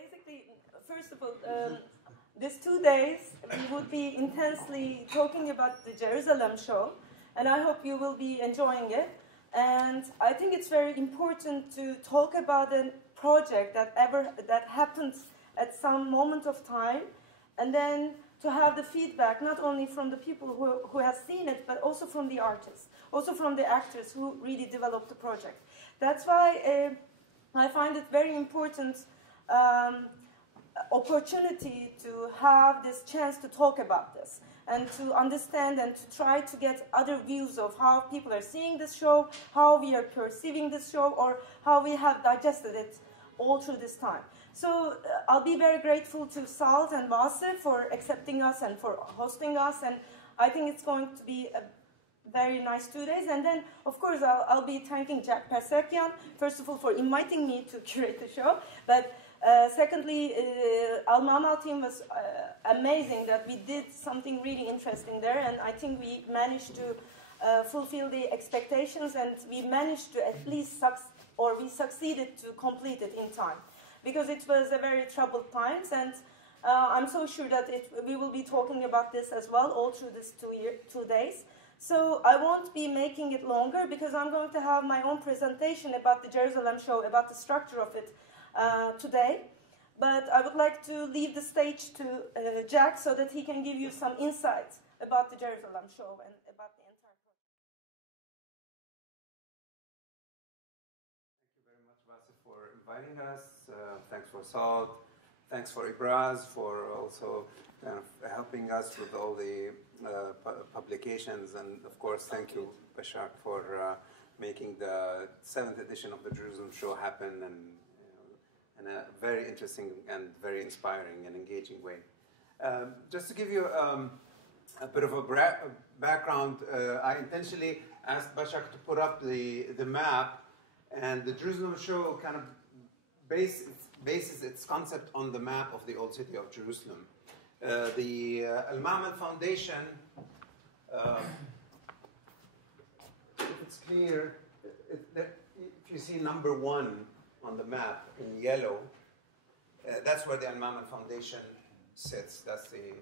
basically, first of all, these 2 days we would be intensely talking about the Jerusalem show, and I hope you will be enjoying it. And I think it's very important to talk about a project that happens at some moment of time, and then to have the feedback not only from the people who have seen it, but also from the artists, also from the actors who really developed the project. That's why I find it very important opportunity to have this chance to talk about this and to understand and to try to get other views of how people are seeing this show, how we are perceiving this show, or how we have digested it all through this time. So I'll be very grateful to Salt and Vasir for accepting us and for hosting us, and I think it's going to be a very nice 2 days. And then, of course, I'll be thanking Jack Persekian, first of all, for inviting me to curate the show, but secondly, Al-Mamal team was amazing that we did something really interesting there, and I think we managed to fulfill the expectations, and we managed to at least we succeeded to complete it in time, because it was a very troubled times, and I'm so sure that we will be talking about this as well all through this 2 days. So I won't be making it longer, because I'm going to have my own presentation about the Jerusalem show, about the structure of it today. But I would like to leave the stage to Jack so that he can give you some insights about the Jerusalem show and about the entire project. Thank you very much, Vasir, for inviting us. Thanks for Salt. Thanks for Ibraz for also kind of helping us with all the publications. And of course, thank you, Bashak, for making the 7th edition of the Jerusalem show happen in a very interesting and very inspiring and engaging way. Just to give you a bit of a background, I intentionally asked Bashak to put up the map, and the Jerusalem show kind of bases its concept on the map of the old city of Jerusalem. The Al-Ma'mel Foundation, if it's clear, if you see number 1 on the map in yellow, that's where the Al-Ma'mel Foundation sits. That's the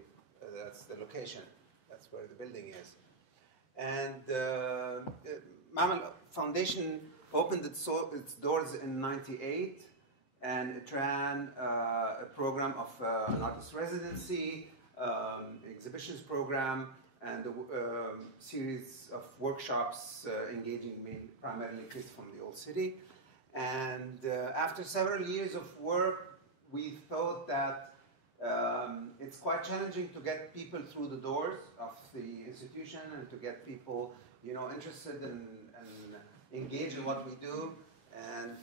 location. That's where the building is. And the Ma'mel Foundation opened its doors in '98, and it ran a program of an artist residency, exhibitions program, and a series of workshops engaging primarily kids from the old city. And after several years of work, we thought that it's quite challenging to get people through the doors of the institution and to get people, interested and engage in what we do. And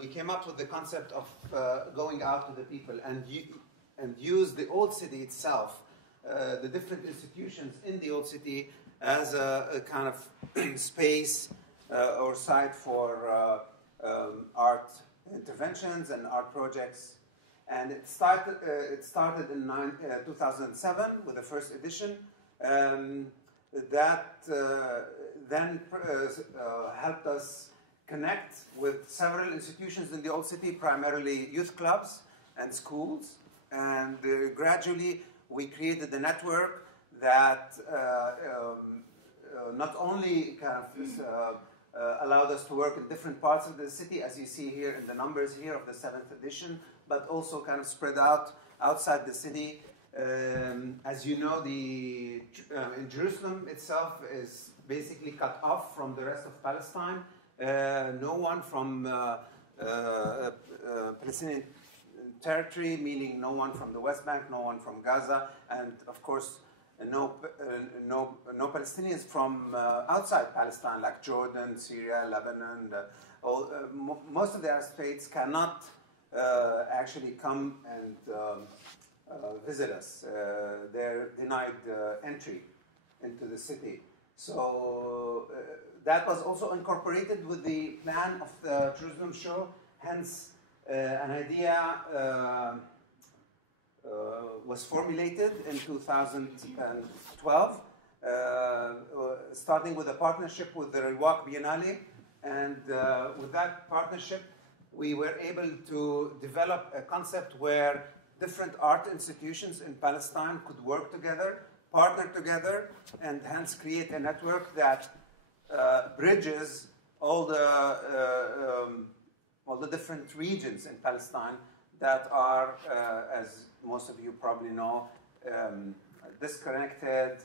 we came up with the concept of going out to the people and use the old city itself, the different institutions in the old city, as a kind of space or site for art interventions and art projects. And it started in 2007 with the first edition. That then helped us connect with several institutions in the old city, primarily youth clubs and schools. And gradually we created a network that not only kind of allowed us to work in different parts of the city, as you see here in the numbers here of the 7th edition, but also kind of spread out outside the city. As you know, in Jerusalem itself is basically cut off from the rest of Palestine. No one from Palestinian territory, meaning no one from the West Bank, no one from Gaza, and of course no Palestinians from outside Palestine, like Jordan, Syria, Lebanon. Most of the Arab states cannot actually come and visit us. They're denied entry into the city. So that was also incorporated with the plan of the Jerusalem show. Hence, an idea was formulated in 2012, starting with a partnership with the Rewaq Biennale. And with that partnership, we were able to develop a concept where different art institutions in Palestine could work together, partner together, and hence create a network that bridges all the different regions in Palestine that are, as most of you probably know, disconnected,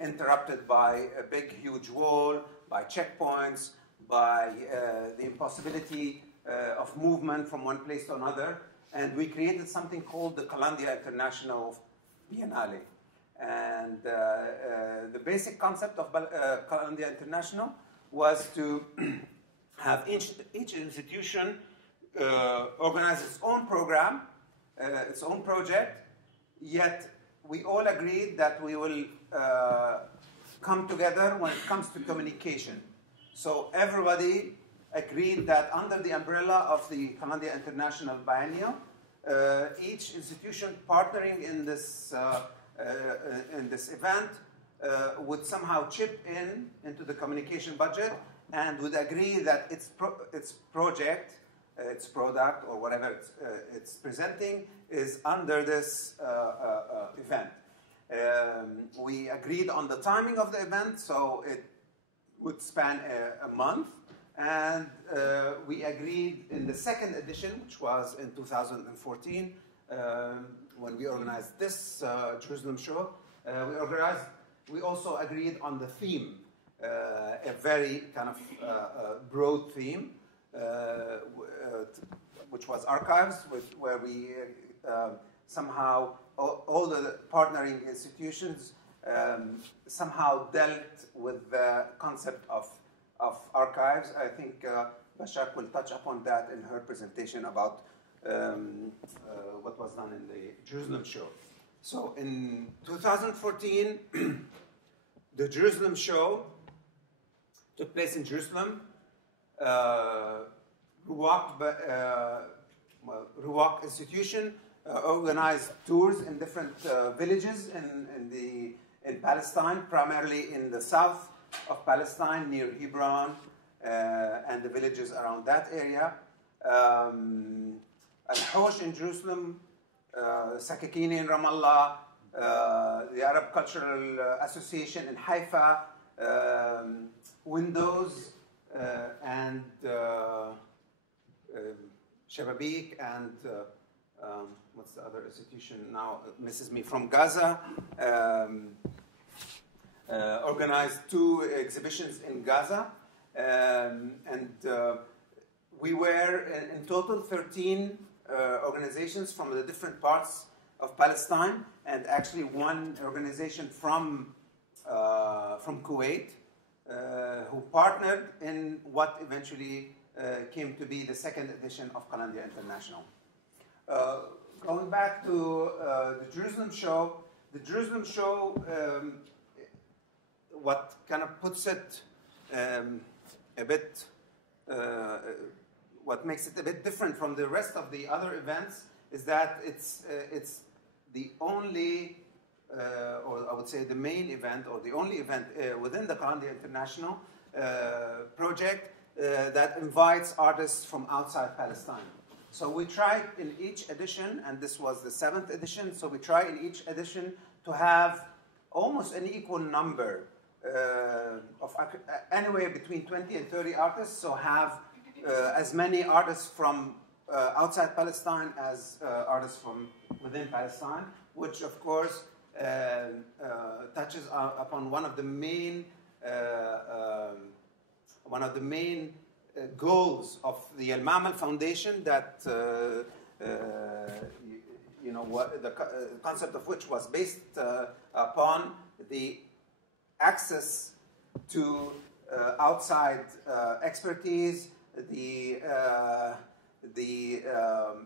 interrupted by a big, huge wall, by checkpoints, by the impossibility of movement from one place to another. And we created something called the Kalandia International Biennale. And the basic concept of Kalandia International was to have each institution organize its own program, its own project, yet we all agreed that we will come together when it comes to communication. So everybody agreed that under the umbrella of the Kalandia International Biennial, each institution partnering in this event would somehow chip into the communication budget and would agree that its project, its product, or whatever it's presenting is under this event. We agreed on the timing of the event, so it would span a month, and we agreed in the second edition, which was in 2014, when we organized this Jerusalem show. We also agreed on the theme, a very kind of broad theme, which was archives, where we somehow, all the partnering institutions somehow dealt with the concept of archives. I think Bashak will touch upon that in her presentation about what was done in the Jerusalem show. So in 2014, the Jerusalem show took place in Jerusalem. Ruwaq institution organized tours in different villages in Palestine, primarily in the south of Palestine, near Hebron, and the villages around that area. Al-Hosh in Jerusalem, Sakakini in Ramallah, the Arab Cultural Association in Haifa, Windows, and Shababik, and what's the other institution now? Misses me, from Gaza. Organized 2 exhibitions in Gaza, and we were in total 13 organizations from the different parts of Palestine, and actually 1 organization from Kuwait, who partnered in what eventually came to be the second edition of Kalandia International. Going back to the Jerusalem show, what kind of puts it a bit, what makes it a bit different from the rest of the other events is that it's the only, or I would say the main event, or the only event within the Kalandia International project that invites artists from outside Palestine. So we tried in each edition, and this was the 7th edition, so we tried in each edition to have almost an equal number of anywhere between 20 and 30 artists, so have as many artists from outside Palestine as artists from within Palestine, which of course touches upon one of the main goals of the Al-Ma'mal Foundation, that the concept of which was based upon the access to outside expertise, the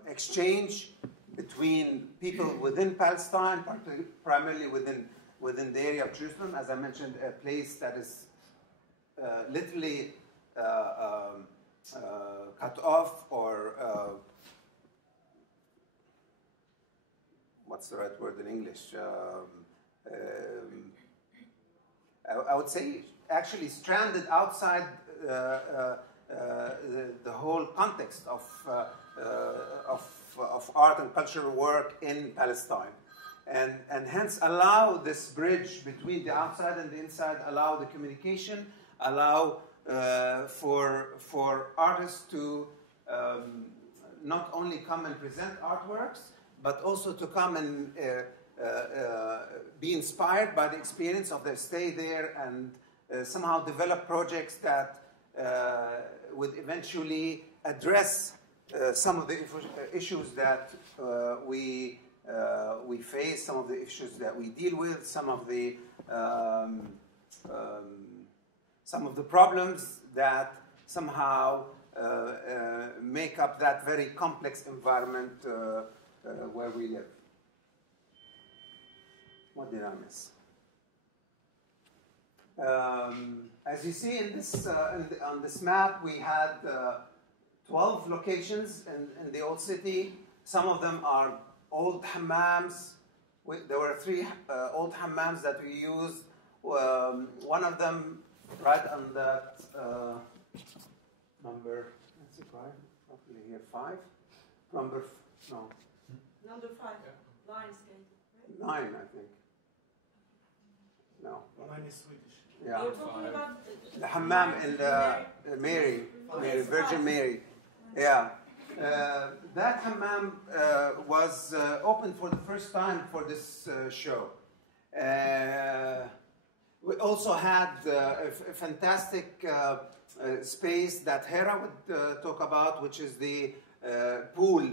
exchange between people within Palestine, primarily within the area of Jerusalem, as I mentioned, a place that is literally cut off, or what's the right word in English? I would say actually stranded outside the whole context of art and cultural work in Palestine. And hence allow this bridge between the outside and the inside, allow the communication, allow for artists to not only come and present artworks, but also to come and be inspired by the experience of their stay there and somehow develop projects that would eventually address some of the issues that we face, some of the issues that we deal with, some of the problems that somehow make up that very complex environment where we live. What did I miss? As you see in this, on this map, we had 12 locations in the old city. Some of them are old hammams. There were 3 old hammams that we used. One of them, right on that number, let's see, probably here 5. Number 5. Yeah. Lionsgate. 9, I think. No. 9 is Swedish. Yeah. You're talking about The hammam in the Mary, Virgin Mary. Yeah. That hammam was opened for the first time for this show. We also had a fantastic space that Hera would talk about, which is the pool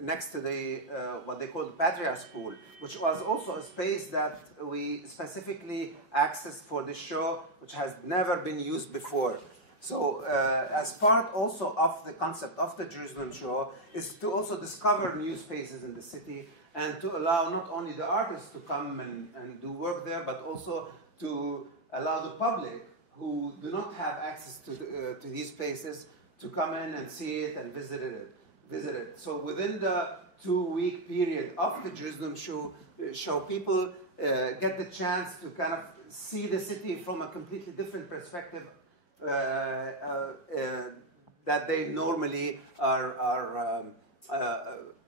next to the what they call the Patriarch's Pool, which was also a space that we specifically accessed for this show, which has never been used before. So as part also of the concept of the Jerusalem Show is to also discover new spaces in the city and to allow not only the artists to come and do work there, but also to allow the public who do not have access to these spaces to come in and see it and visit it. So within the 2-week period of the Jerusalem show, people get the chance to kind of see the city from a completely different perspective that they normally are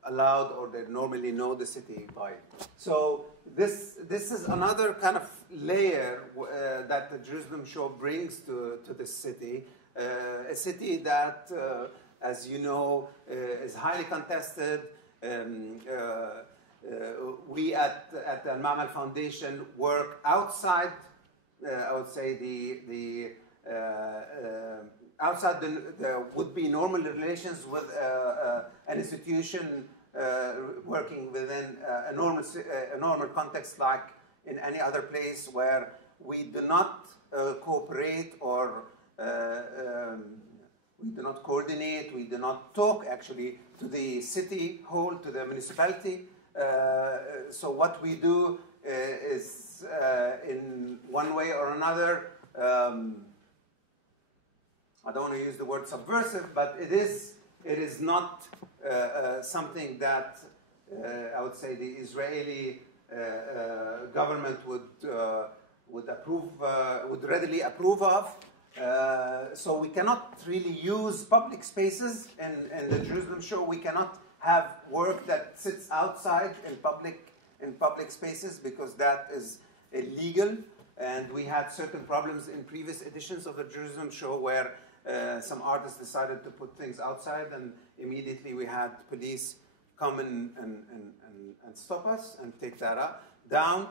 allowed, or they normally know the city by. So this is another kind of layer that the Jerusalem Show brings to this city. A city that, as you know, is highly contested. We at the Al-Ma'mal Foundation work outside, I would say, outside the would-be normal relations with an institution working within a normal context, like in any other place where we do not cooperate or we do not coordinate, we do not talk actually to the city hall, to the municipality. So what we do is in one way or another, I don't want to use the word subversive, but it is not something that I would say the Israeli government would readily approve of. So we cannot really use public spaces in the Jerusalem Show. We cannot have work that sits outside in public spaces because that is illegal. And we had certain problems in previous editions of the Jerusalem Show where some artists decided to put things outside, and immediately we had police come in and stop us and take that down.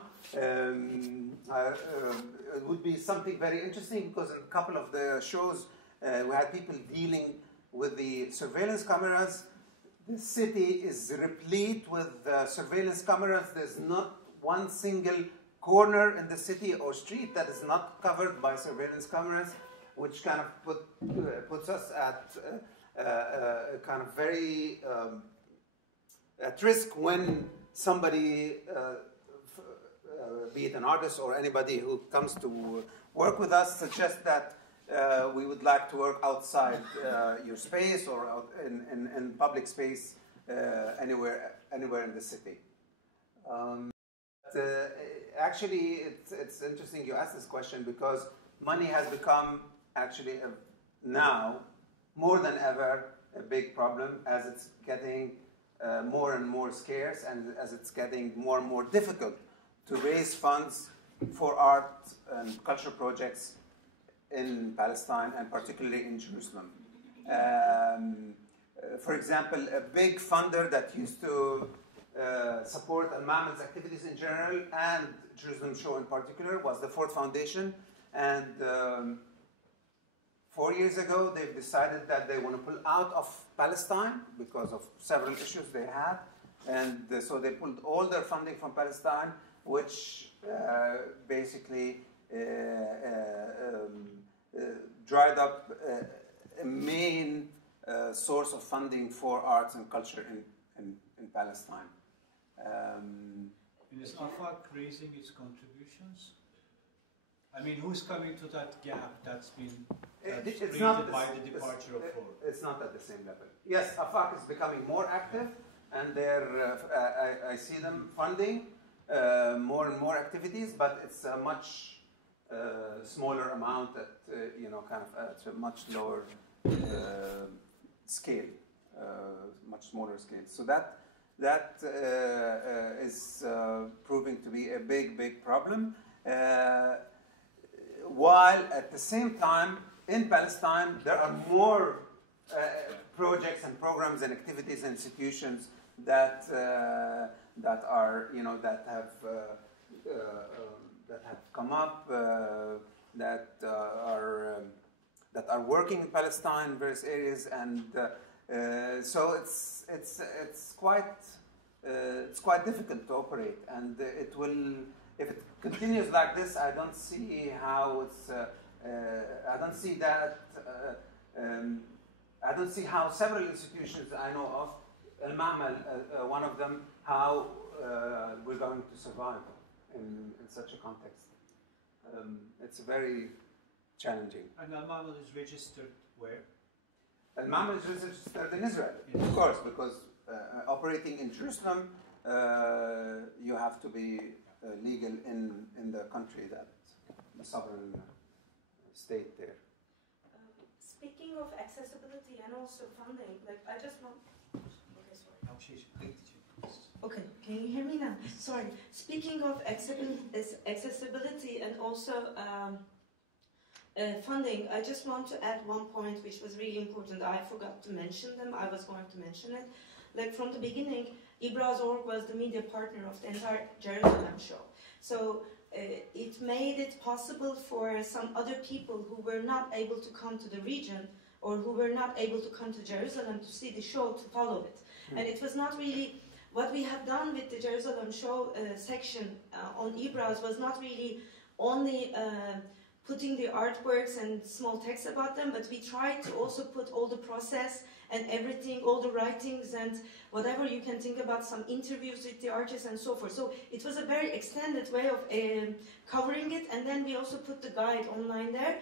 It would be something very interesting because in a couple of the shows we had people dealing with the surveillance cameras. The city is replete with surveillance cameras. There's not one single corner in the city or street that is not covered by surveillance cameras, which kind of puts us at kind of very at risk when somebody, be it an artist or anybody who comes to work with us, suggests that we would like to work outside your space or out in public space anywhere in the city. Actually, it's interesting you asked this question because money has become actually now, more than ever, a big problem as it's getting more and more scarce and as it's getting more and more difficult to raise funds for art and culture projects in Palestine and particularly in Jerusalem. For example, a big funder that used to support Al-Ma'amal's activities in general and Jerusalem Show in particular was the Ford Foundation. And 4 years ago, they've decided that they want to pull out of Palestine because of several issues they had. And so they pulled all their funding from Palestine, which basically dried up a main source of funding for arts and culture in Palestine. And is AFAC raising its contributions? I mean, who's coming to that gap that's been created by the departure of Ford? It's not at the same level. Yes, AFAC is becoming more active, and I see them funding more and more activities, but it's a much smaller amount at at a much lower scale, much smaller scale. So that is proving to be a big problem. While at the same time, in Palestine, there are more projects and programs and activities and institutions that have come up, that are working in Palestine in various areas, and so it's quite difficult to operate, and it will. If it continues like this, I don't see how it's. I don't see that. I don't see how several institutions I know of, Al-Ma'amal, one of them, how we're going to survive in such a context. It's very challenging. And Al-Ma'amal is registered where? Al-Ma'amal is registered in Israel, of course, because operating in Jerusalem, you have to be legal in the country, that the sovereign state there. Speaking of accessibility and also funding, like I just want. Okay, sorry. Okay, can you hear me now? Sorry. Speaking of accessibility and also funding, I just want to add one point which was really important. I forgot to mention them. I was going to mention it. Like from the beginning, Ibraz.org was the media partner of the entire Jerusalem show. So it made it possible for some other people who were not able to come to the region or who were not able to come to Jerusalem to see the show to follow it. And it was not really, what we have done with the Jerusalem show section on Ibraz was not really only putting the artworks and small text about them, but we tried to also put all the process and everything, all the writings and whatever you can think about, some interviews with the artists and so forth. So it was a very extended way of covering it, and then we also put the guide online there.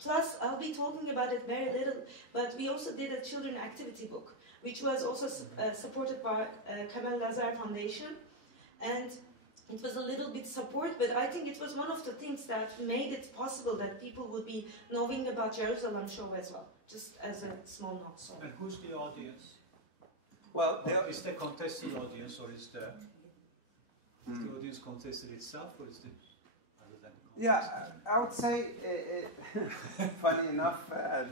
Plus, I'll be talking about it very little, but we also did a children activity book, which was also supported by Kemal Lazar Foundation, and it was a little bit support, but I think it was one of the things that made it possible that people would be knowing about Jerusalem show as well, just as a small note. So. And who's the audience? Well, is the contested audience, or is the audience contested itself, or is it other than the contested? Yeah, I would say, funny enough,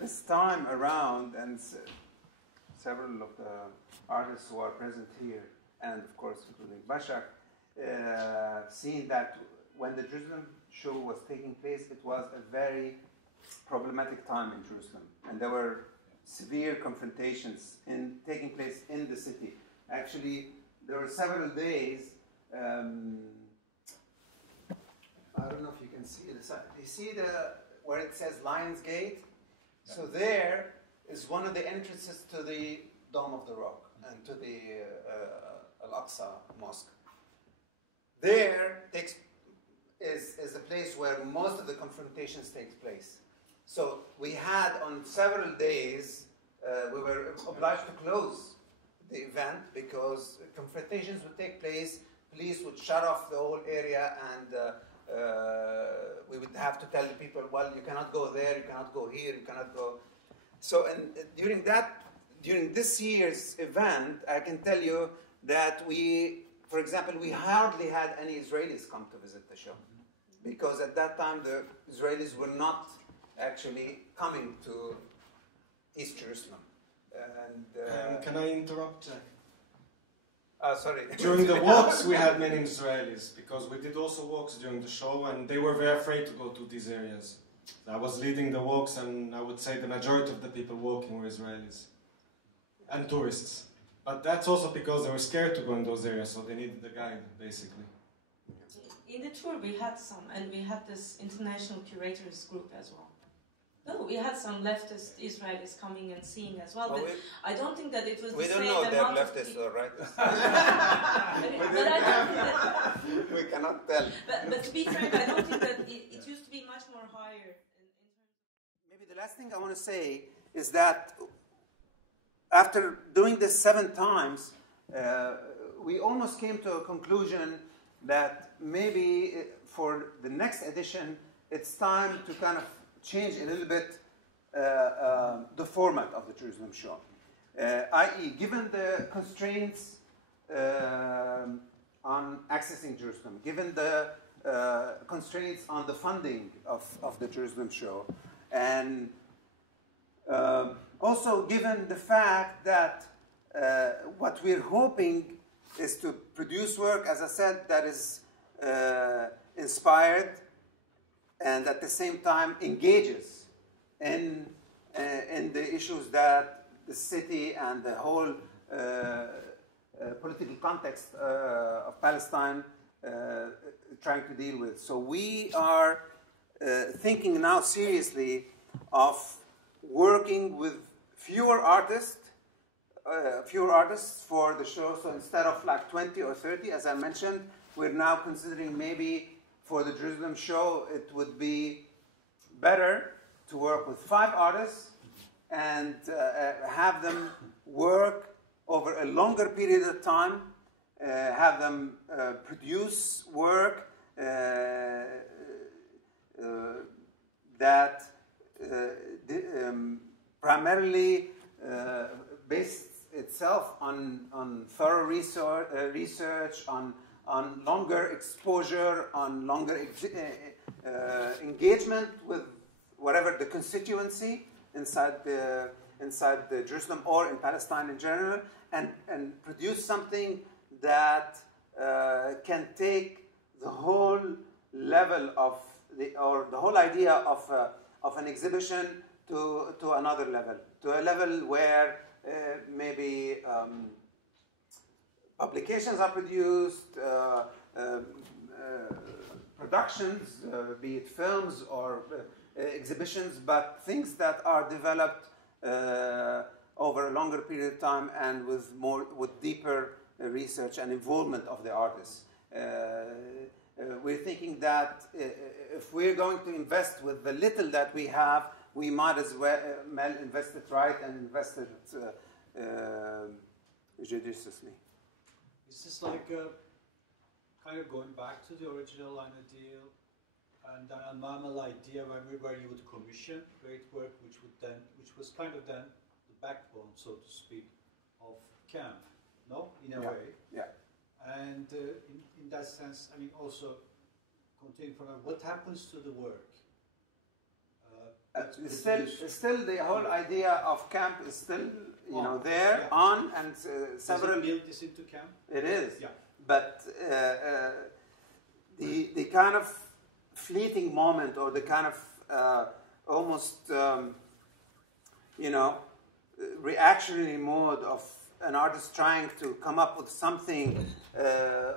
this time around, and several of the artists who are present here, and of course including Bashar, seeing that when the Jerusalem show was taking place, it was a very problematic time in Jerusalem, and there were severe confrontations taking place in the city. Actually, there were several days. I don't know if you can see this. You see where it says Lions Gate? Yeah. So there is one of the entrances to the Dome of the Rock and to the Al-Aqsa Mosque. There is a place where most of the confrontations take place. So we had on several days, we were obliged to close the event because confrontations would take place, police would shut off the whole area, and we would have to tell the people, well, you cannot go there, you cannot go here, you cannot go. So, and during this year's event, I can tell you that for example, we hardly had any Israelis come to visit the show, because at that time the Israelis were not actually coming to East Jerusalem. And can I interrupt? Sorry. During the walks, we had many Israelis, because we did also walks during the show, and they were very afraid to go to these areas. I was leading the walks, and I would say the majority of the people walking were Israelis and tourists. But that's also because they were scared to go in those areas, so they needed a guide, basically. In the tour, we had some, and we had this international curators group as well. No, we had some leftist Israelis coming and seeing as well, but I don't think that it was the same amount of people. We don't know they're leftists or rightists. But I don't think that... We cannot tell. But to be frank, I don't think that it used to be much more higher. Maybe the last thing I want to say is that after doing this 7 times, we almost came to a conclusion that maybe for the next edition, it's time to kind of change a little bit the format of the Jerusalem show. I.e., given the constraints on accessing Jerusalem, given the constraints on the funding of the Jerusalem show, and also given the fact that what we're hoping is to produce work, as I said, that is inspired and at the same time engages in the issues that the city and the whole political context of Palestine trying to deal with. So we are thinking now seriously of working with fewer artists for the show. So instead of like 20 or 30, as I mentioned, we're now considering maybe for the Jerusalem show, it would be better to work with 5 artists and have them work over a longer period of time, have them produce work that primarily based itself on thorough research, on longer exposure, on longer engagement with whatever the constituency inside the Jerusalem or in Palestine in general, and produce something that can take the whole level of the whole idea of an exhibition to another level, to a level where maybe publications are produced, productions, be it films or exhibitions, but things that are developed over a longer period of time and with deeper research and involvement of the artists. We're thinking that if we're going to invest with the little that we have, we might as well invest it right and invest it judiciously. Is this like kind of going back to the original line of deal and an Al-Mamal idea where you would commission great work, which was kind of then the backbone, so to speak, of camp, no? In a way. Yeah. And in that sense, I mean, also continuing from what happens to the work? Still, the whole idea of camp is still, there, on, and several. Does it build this into camp? It is. Yeah. But the kind of fleeting moment, or the kind of almost, reactionary mode of an artist trying to come up with something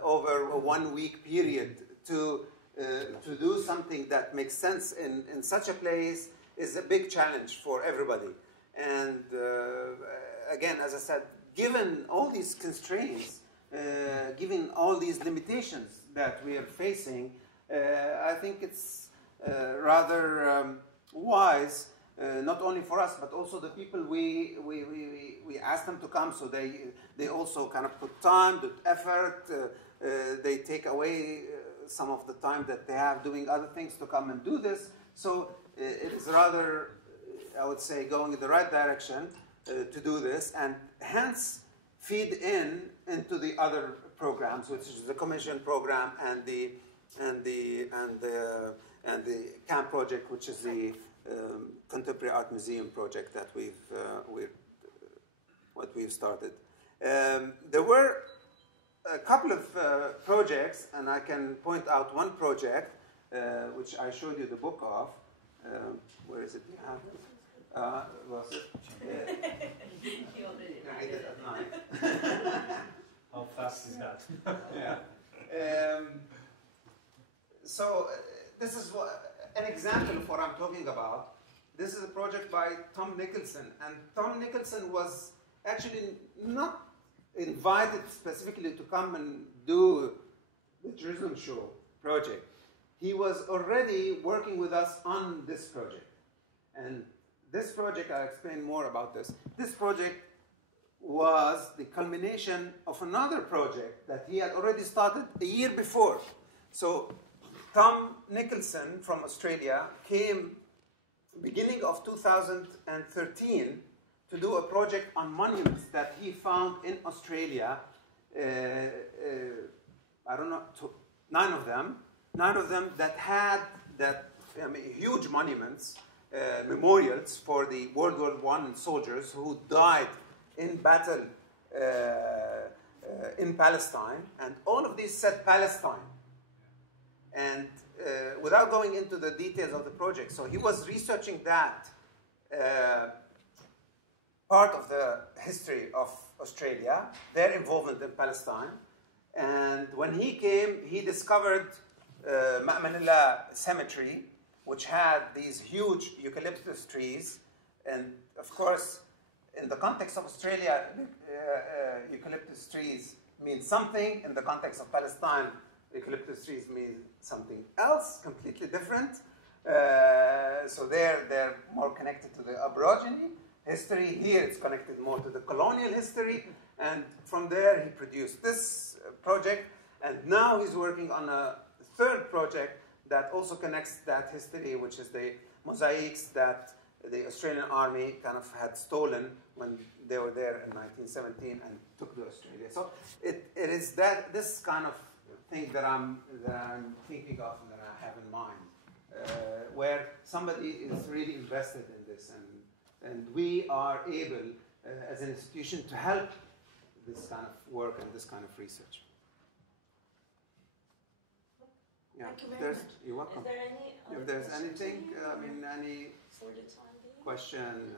over a 1-week period to do something that makes sense in such a place is a big challenge for everybody. And again, as I said, given all these constraints, given all these limitations that we are facing, I think it's rather wise, not only for us, but also the people we ask them to come, so they also kind of put time, put effort, they take away some of the time that they have doing other things to come and do this. So it is rather, I would say, going in the right direction to do this, and hence feed into the other programs, which is the commission program and the CAMP project, which is the Contemporary Art Museum project that we've started. There were a couple of projects, and I can point out one project which I showed you the book of. Where is it? You have it? Was it? I did it at night. How fast is that? Yeah. So this is an example of what I'm talking about. This is a project by Tom Nicholson, and Tom Nicholson was actually not invited specifically to come and do the Jerusalem Show project. He was already working with us on this project. And this project, I'll explain more about this. This project was the culmination of another project that he had already started a year before. So Tom Nicholson from Australia came beginning of 2013 to do a project on monuments that he found in Australia. I don't know, 9 of them that had huge monuments, memorials for the World War I soldiers who died in battle in Palestine, and all of these said Palestine. And without going into the details of the project, so he was researching that part of the history of Australia, their involvement in Palestine. And when he came, he discovered Ma'manillah Cemetery, which had these huge eucalyptus trees. And of course, in the context of Australia, eucalyptus trees mean something. In the context of Palestine, eucalyptus trees mean something else, completely different. So they're more connected to the Aborigine history. Here it's connected more to the colonial history. And from there he produced this project. And now he's working on a third project that also connects that history, which is the mosaics that the Australian Army kind of had stolen when they were there in 1917 and took to Australia. So it is this kind of thing that I'm thinking of and that I have in mind, where somebody is really invested in this, and we are able, as an institution, to help this kind of work and this kind of research. Yeah, Thank you very much. You're welcome. Is there any If there's anything, any for the time being? question.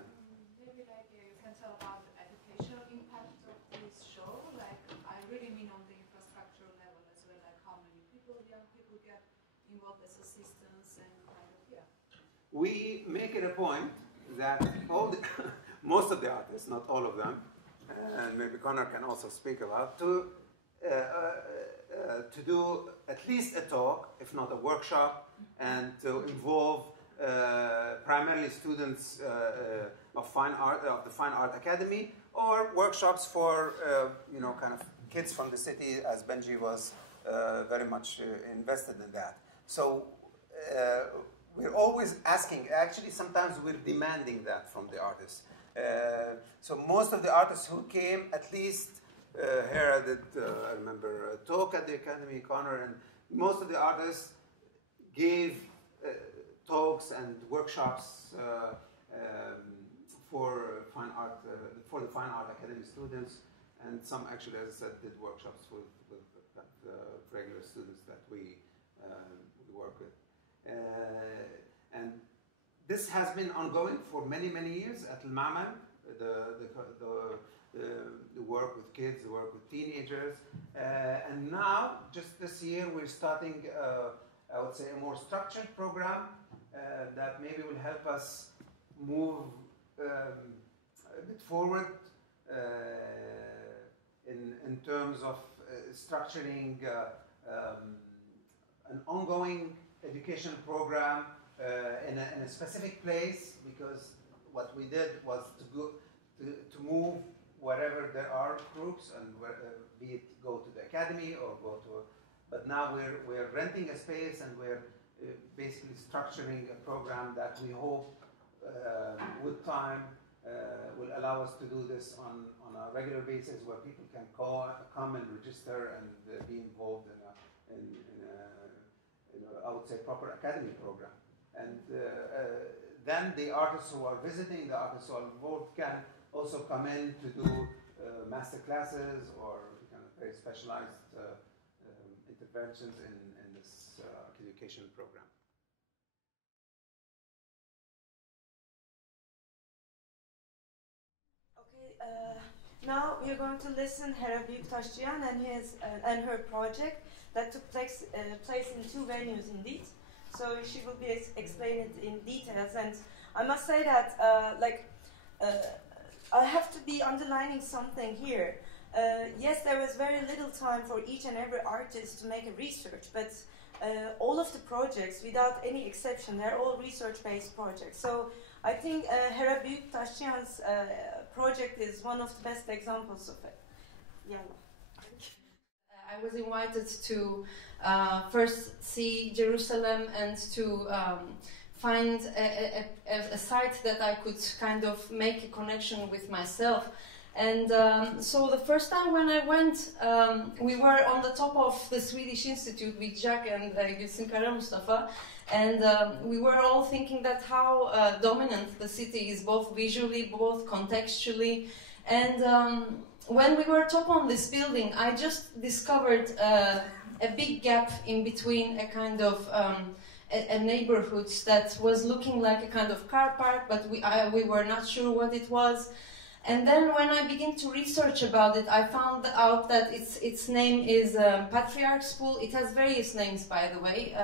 Maybe like you can tell about the educational impact of this show. Like I really mean on the infrastructural level as well, like how many people, young people, get involved as assistants and kind of We make it a point that most of the artists, not all of them, and maybe Connor can also speak about, to do at least a talk, if not a workshop, and to involve primarily students of the Fine Art Academy, or workshops for kind of kids from the city, as Benji was very much invested in that. So we're always asking. Actually, sometimes we're demanding that from the artists. So most of the artists who came, at least. Here I did, I remember, a talk at the Academy, Connor, and most of the artists gave talks and workshops for fine art, for the Fine Art Academy students, and some actually, as I said, did workshops with regular students that we work with. And this has been ongoing for many, many years at Al Ma'man, the work with kids, the work with teenagers, and now, just this year, we're starting, I would say, a more structured program that maybe will help us move a bit forward in terms of structuring an ongoing education program in a specific place, because what we did was to move wherever there are groups, and be it go to the academy or go to. But now we're renting a space, and we're basically structuring a program that we hope with time will allow us to do this on a regular basis, where people can come and register and be involved in I would say proper academy program. And then the artists who are visiting, the artists who are involved, can also come in to do master classes or kind of very specialized interventions in this education program. Okay, now we are going to listen Hera Büyüktaşçıyan and her project that took place in 2 venues indeed. So she will be explaining it in details, and I must say that I have to be underlining something here. Yes, there was very little time for each and every artist to make a research, but all of the projects, without any exception, they're all research-based projects. So I think Hera Büyüktaşçıyan's project is one of the best examples of it. Yeah. I was invited to first see Jerusalem and to find a site that I could kind of make a connection with myself. And so the first time when I went, we were on the top of the Swedish Institute with Jack and Gülsün Kara Mustafa, and we were all thinking that how dominant the city is, both visually, both contextually. And when we were top on this building, I just discovered a big gap in between a kind of a neighborhood that was looking like a kind of car park, but we were not sure what it was. And then when I began to research about it, I found out that its name is Patriarch's Pool. It has various names, by the way.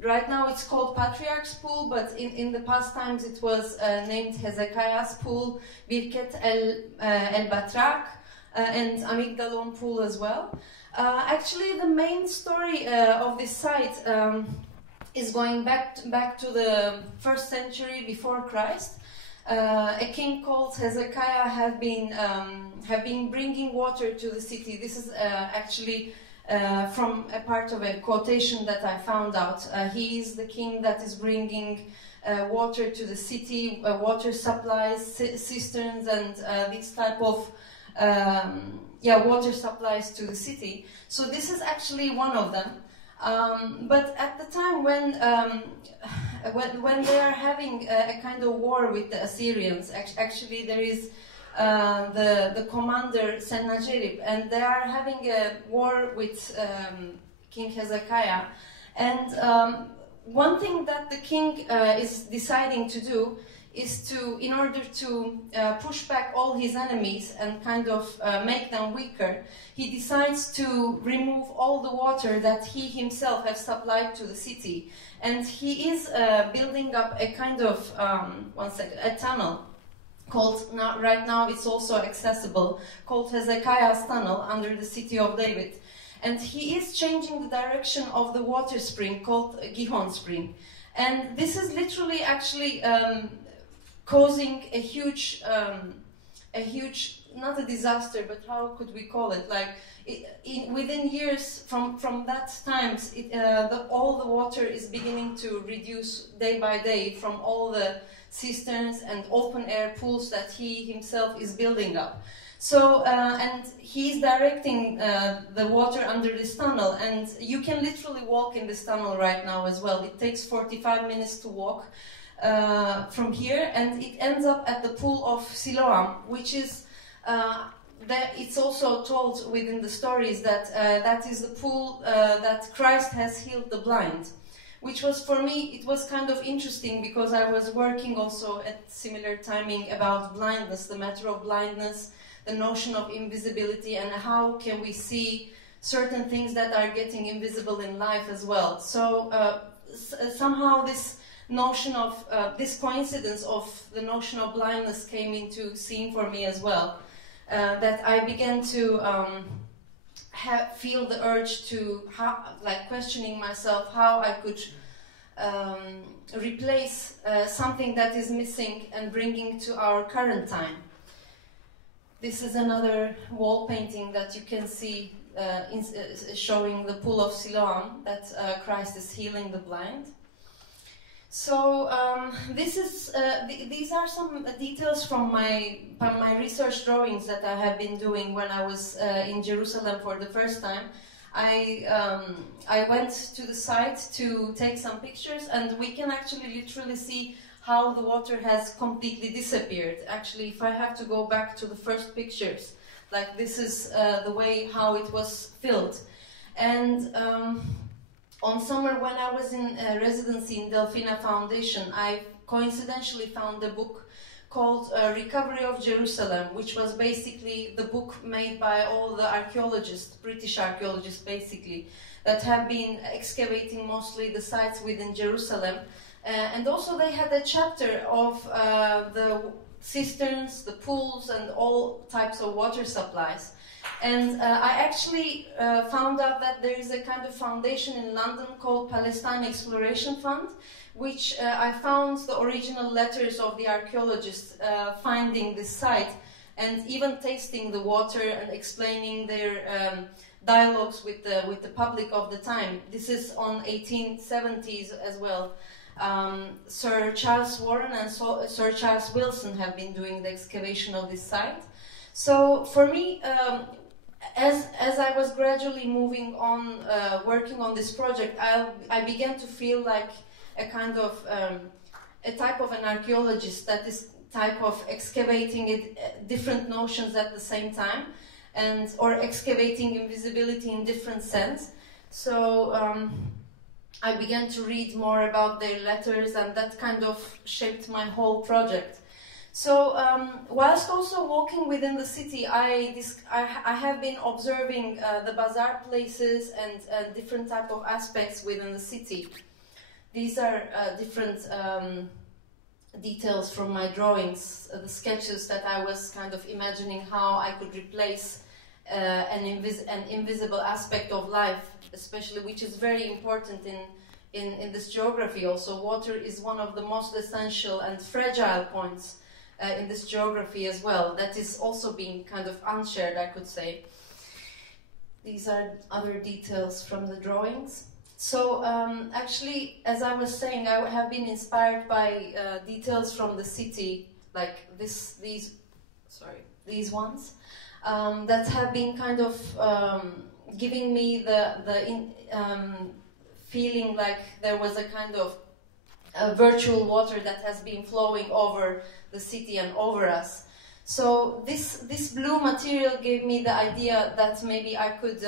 Right now it's called Patriarch's Pool, but in the past times it was named Hezekiah's Pool, Birket el Batrak, and Amigdalon Pool as well. Actually, the main story of this site is going back to the 1st century before Christ. A king called Hezekiah have been bringing water to the city. This is actually from a part of a quotation that I found out. He is the king that is bringing water to the city, water supplies, cisterns, and these type of water supplies to the city. So this is actually one of them. But at the time when they are having a kind of war with the Assyrians, actually there is the commander Sennacherib, and they are having a war with King Hezekiah. And one thing that the king is deciding to do is to, in order to push back all his enemies and kind of make them weaker, he decides to remove all the water that he himself has supplied to the city. And he is building up a kind of, a tunnel called, right now it's also accessible, called Hezekiah's Tunnel under the city of David. And he is changing the direction of the water spring called Gihon Spring. And this is literally actually causing a huge, not a disaster, but how could we call it? Like, within years from that times, all the water is beginning to reduce day by day from all the cisterns and open air pools that he himself is building up. So, and he's directing the water under this tunnel, and you can literally walk in this tunnel right now as well. It takes 45 minutes to walk from here, and it ends up at the pool of Siloam, which is, it's also told within the stories that that is the pool that Christ has healed the blind. Which was, for me, it was kind of interesting because I was working also at similar timing about blindness, the matter of blindness, the notion of invisibility, and how can we see certain things that are getting invisible in life as well. So somehow this notion of, this coincidence of the notion of blindness came into scene for me as well. That I began to feel the urge to, questioning myself how I could replace something that is missing and bringing to our current time. This is another wall painting that you can see showing the pool of Siloam, that Christ is healing the blind. So these are some details from my research drawings that I have been doing when I was in Jerusalem for the first time. I went to the site to take some pictures, and we can actually literally see how the water has completely disappeared. Actually, if I have to go back to the first pictures, like this is the way how it was filled. And on summer, when I was in residency in Delfina Foundation, I coincidentally found a book called Recovery of Jerusalem, which was basically the book made by all the archaeologists, British archaeologists basically, that have been excavating mostly the sites within Jerusalem. And also they had a chapter of the cisterns, the pools, and all types of water supplies. And I actually found out that there is a kind of foundation in London called Palestine Exploration Fund, which I found the original letters of the archaeologists finding this site and even tasting the water and explaining their dialogues with the public of the time. This is on 1870s as well. Sir Charles Warren and Sir Charles Wilson have been doing the excavation of this site. So for me, as I was gradually moving on, working on this project, I began to feel like a kind of a type of an archaeologist that is type of excavating it, different notions at the same time, and or excavating invisibility in different sense. So I began to read more about their letters, and that kind of shaped my whole project. So whilst also walking within the city, I have been observing the bazaar places and different type of aspects within the city. These are different details from my drawings, the sketches that I was kind of imagining how I could replace an invisible aspect of life, especially, which is very important in this geography also. Water is one of the most essential and fragile points in this geography as well, that is also being kind of unshared, I could say. These are other details from the drawings. So actually, as I was saying, I have been inspired by details from the city, like these ones, that have been kind of giving me the feeling like there was a kind of virtual water that has been flowing over the city and over us. So this blue material gave me the idea that maybe I could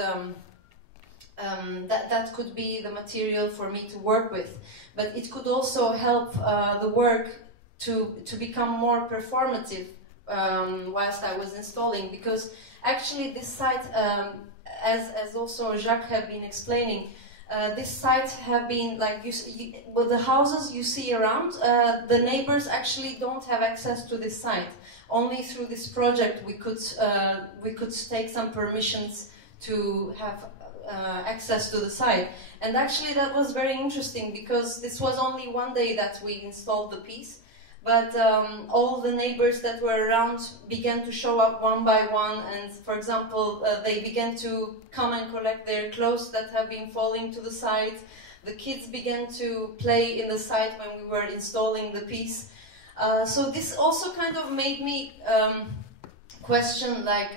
that could be the material for me to work with, but it could also help the work to become more performative whilst I was installing, because actually this site, as also Jacques have been explaining, this site have been like with the houses you see around, the neighbors actually don't have access to this site. Only through this project we could take some permissions to have access to the site. And actually that was very interesting, because this was only one day that we installed the piece, but all the neighbors that were around began to show up one by one, and for example they began to come and collect their clothes that have been falling to the site. The kids began to play in the site when we were installing the piece. So this also kind of made me question, like,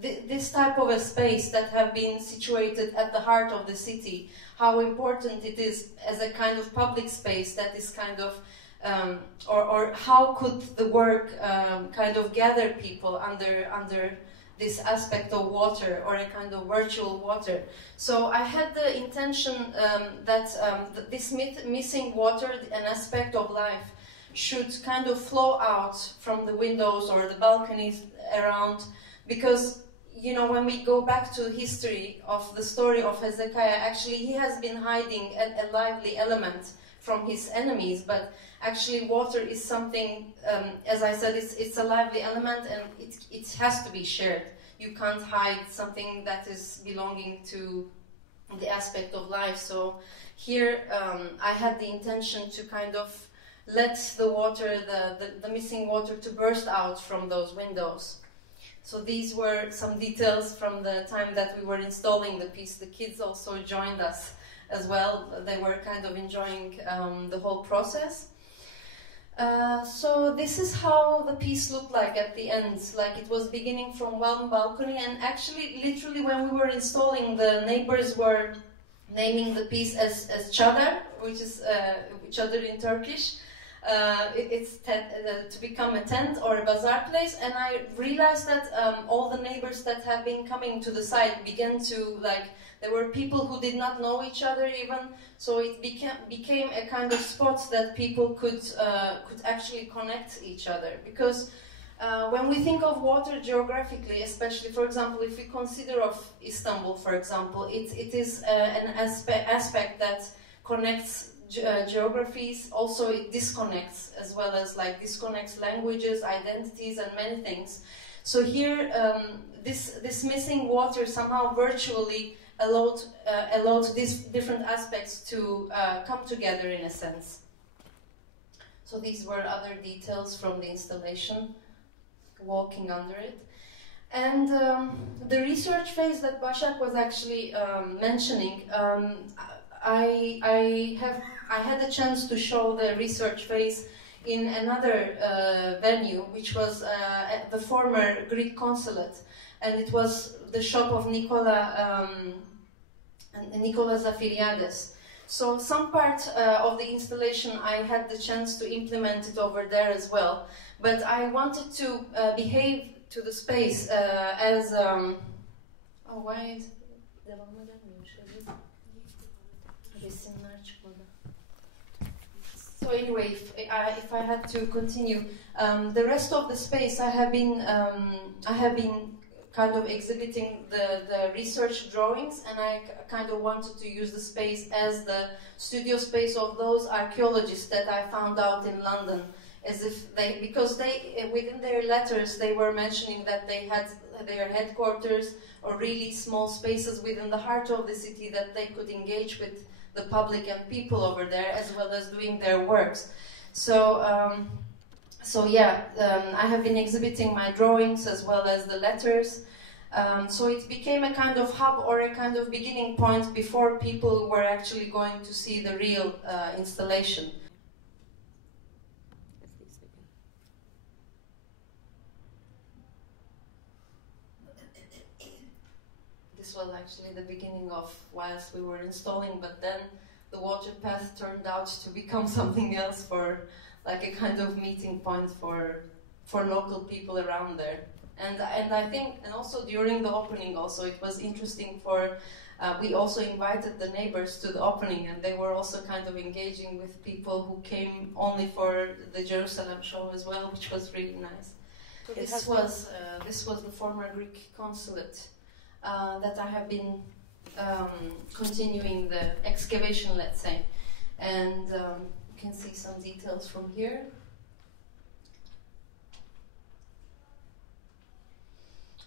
this type of a space that have been situated at the heart of the city, how important it is as a kind of public space that is kind of, or how could the work kind of gather people under this aspect of water, or a kind of virtual water. So I had the intention that this missing water, an aspect of life, should kind of flow out from the windows or the balconies around, because, you know, when we go back to history of the story of Hezekiah, actually he has been hiding a lively element from his enemies, but actually water is something, as I said, it's a lively element, and it has to be shared. You can't hide something that is belonging to the aspect of life. So here I had the intention to kind of let the water, the missing water, to burst out from those windows. So these were some details from the time that we were installing the piece. The kids also joined us as well. They were kind of enjoying the whole process. So this is how the piece looked like at the end. Like it was beginning from one balcony, and actually, literally, when we were installing, the neighbors were naming the piece as çadır, which is çadır in Turkish. It's to become a tent or a bazaar place, and I realized that all the neighbors that have been coming to the site began to, like, there were people who did not know each other even, so it became a kind of spot that people could actually connect each other. Because when we think of water geographically, especially, for example, if we consider of Istanbul, for example, it is an aspect that connects geographies. Also, it disconnects, as well as like disconnects languages, identities, and many things. So here, this missing water somehow virtually allowed these different aspects to come together in a sense. So these were other details from the installation, walking under it. And the research phase that Başak was actually mentioning, I had a chance to show the research phase in another venue, which was at the former Greek consulate, and it was the shop of Nikola Zafiriades. So some part of the installation I had the chance to implement it over there as well, but I wanted to behave to the space as oh, why is devam edemiyor şöyle resimler çıkmadı. So anyway, if I had to continue, the rest of the space I have been kind of exhibiting the research drawings, and I kind of wanted to use the space as the studio space of those archaeologists that I found out in London, as if because they, within their letters, they were mentioning that they had their headquarters or really small spaces within the heart of the city that they could engage with the public and people over there, as well as doing their works. So I have been exhibiting my drawings as well as the letters. So it became a kind of hub or a kind of beginning point before people were actually going to see the real installation. This was actually the beginning of whilst we were installing, but then the water path turned out to become something else, for like a kind of meeting point for local people around there. And I think, and also during the opening also, it was interesting for, we also invited the neighbors to the opening, and they were also kind of engaging with people who came only for the Jerusalem show as well, which was really nice. This was the former Greek consulate that I have been continuing the excavation, let's say. And you can see some details from here.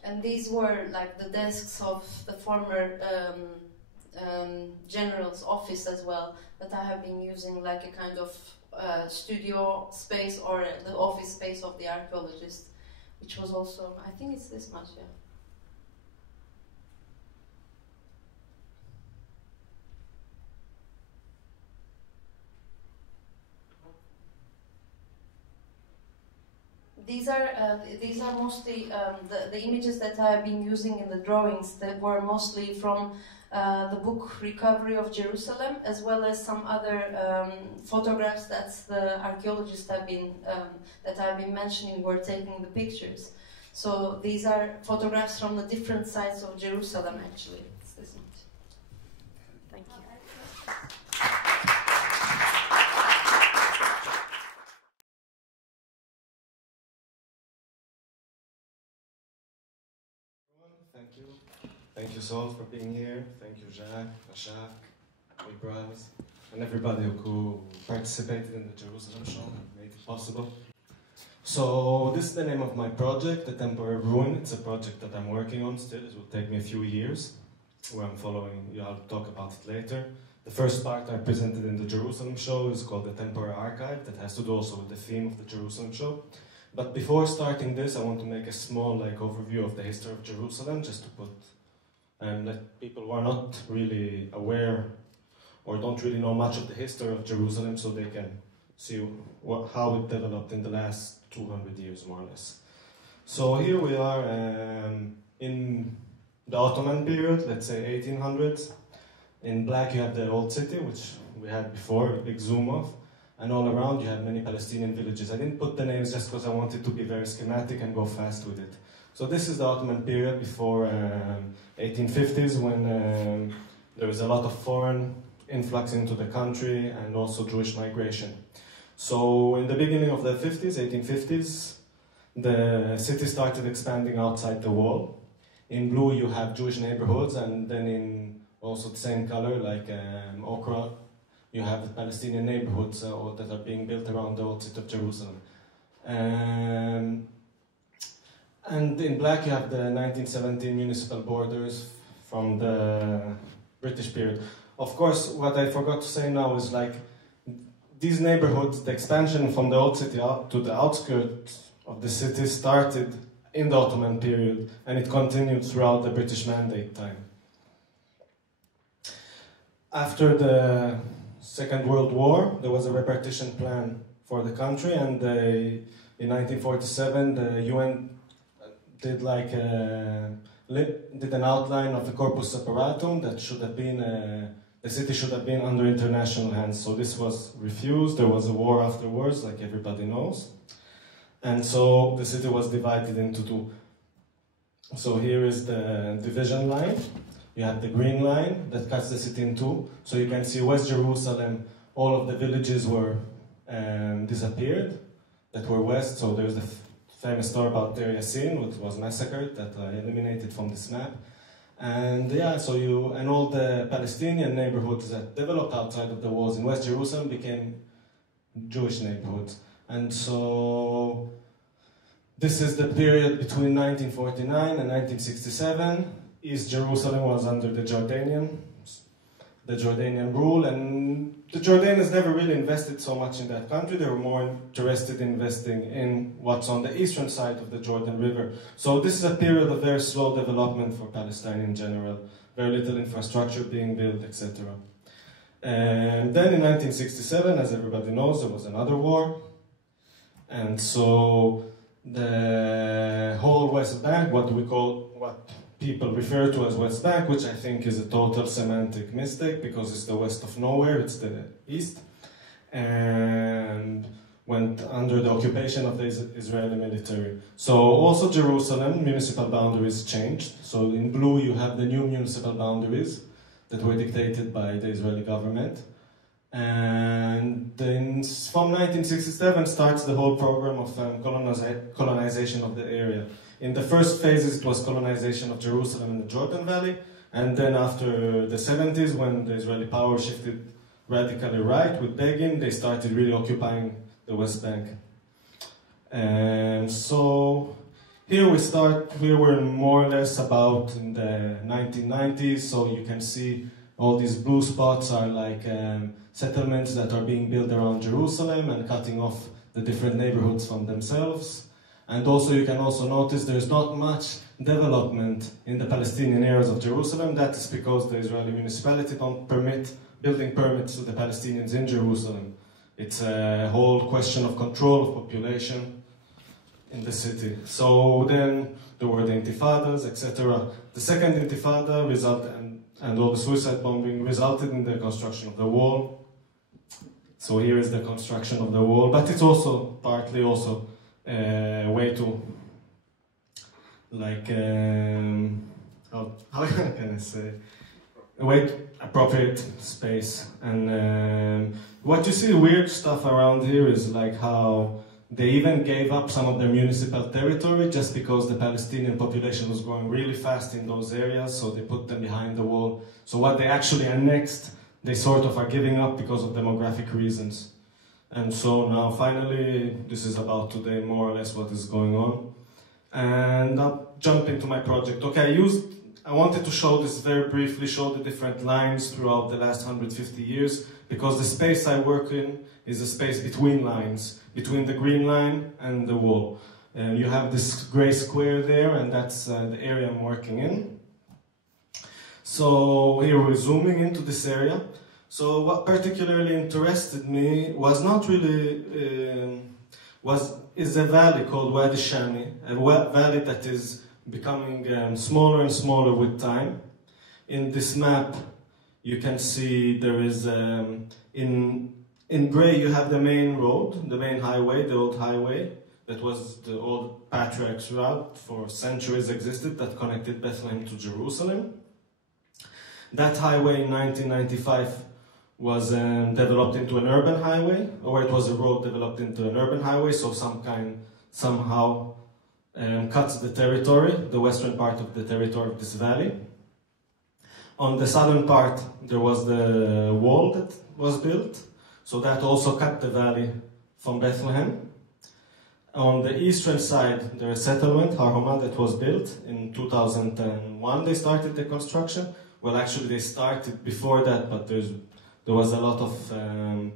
And these were like the desks of the former general's office as well, that I have been using like a kind of studio space or the office space of the archaeologist, which was also, I think it's this much, yeah. These are mostly the images that I have been using in the drawings, that were mostly from the book Recovery of Jerusalem, as well as some other photographs that the archaeologists have been that I've been mentioning were taking the pictures. So these are photographs from the different sites of Jerusalem, actually. It's this much. Thank you. Thank you. Thank you, Sol, for being here. Thank you, Jacques, Başak, Ibraz, and everybody who participated in the Jerusalem show and made it possible. So this is the name of my project, The Temporary Ruin. It's a project that I'm working on still. It will take me a few years, where I'm following you. I'll talk about it later. The first part I presented in the Jerusalem show is called The Temporary Archive. That has to do also with the theme of the Jerusalem show. But before starting this, I want to make a small overview of the history of Jerusalem, just to put that people who are not really aware or don't really know much of the history of Jerusalem, so they can see how it developed in the last 200 years, more or less. So here we are in the Ottoman period, let's say 1800s. In black you have the old city, which we had before, a big zoom of, and all around you have many Palestinian villages. I didn't put the names just because I wanted to be very schematic and go fast with it. So this is the Ottoman period before 1850s, when there was a lot of foreign influx into the country and also Jewish migration. So in the beginning of the 50s, 1850s, the city started expanding outside the wall. In blue you have Jewish neighborhoods, and then in also the same color, like ochre, you have the Palestinian neighborhoods that are being built around the old city of Jerusalem. And in black you have the 1917 municipal borders from the British period. Of course, what I forgot to say now is these neighborhoods, the expansion from the old city out to the outskirts of the city started in the Ottoman period, and it continued throughout the British Mandate time. After the Second World War, there was a repartition plan for the country, and in 1947 the UN did an outline of the corpus separatum that should have been the city should have been under international hands. So this was refused. There was a war afterwards, like everybody knows. And so the city was divided into two. So here is the division line. You have the green line that cuts the city in two. So you can see West Jerusalem, all of the villages were disappeared, that were west. So there's the famous story about Deir Yassin, which was massacred, that I eliminated from this map. And yeah, and all the Palestinian neighborhoods that developed outside of the walls in West Jerusalem became Jewish neighborhoods. And so this is the period between 1949 and 1967. East Jerusalem was under the Jordanian rule, and the Jordanians never really invested so much in that country. They were more interested in investing in what's on the eastern side of the Jordan River. So this is a period of very slow development for Palestine in general, very little infrastructure being built, etc. And then in 1967, as everybody knows, there was another war. And so the whole West Bank, what people refer to as West Bank, which I think is a total semantic mistake because it's the west of nowhere, it's the east, and went under the occupation of the Israeli military. So also Jerusalem, municipal boundaries changed. So in blue you have the new municipal boundaries that were dictated by the Israeli government. And then from 1967 starts the whole program of colonization of the area. In the first phases it was colonization of Jerusalem and the Jordan Valley, and then after the 70s, when the Israeli power shifted radically right with Begin, they started really occupying the West Bank. And so here we were more or less about in the 1990s, so you can see all these blue spots are like settlements that are being built around Jerusalem and cutting off the different neighborhoods from themselves. And also you can also notice there's not much development in the Palestinian areas of Jerusalem. That is because the Israeli municipality don't permit building permits to the Palestinians in Jerusalem. It's a whole question of control of population in the city. So then there were the intifadas, etc. The second intifada resulted, and all the suicide bombing resulted in the construction of the wall. So here is the construction of the wall, but it's also partly also a way to, like, how can I say, a way to appropriate space. And what you see weird stuff around here is like how they even gave up some of their municipal territory just because the Palestinian population was growing really fast in those areas, so they put them behind the wall. So what they actually annexed, they sort of are giving up because of demographic reasons. And so now finally, this is about today more or less what is going on. And I'll jump into my project. Okay, I used I wanted to show this very briefly, show the different lines throughout the last 150 years, because the space I work in is a space between lines, between the green line and the wall. You have this gray square there, and that's the area I'm working in. So here we're zooming into this area. So what particularly interested me was not really, is a valley called Wadi Shami, a valley that is becoming smaller and smaller with time. In this map, you can see there is, in gray you have the main road, the main highway, the old highway, that was the old patriarch's route for centuries existed, that connected Bethlehem to Jerusalem. That highway in 1995 was developed into an urban highway, or it was a road developed into an urban highway, so somehow cuts the territory, the western part of the territory of this valley. On the southern part, there was the wall that was built, so that also cut the valley from Bethlehem. On the eastern side, there is a settlement, Har Homa, that was built in 2001. They started the construction. Well, actually, they started before that, but there was a lot of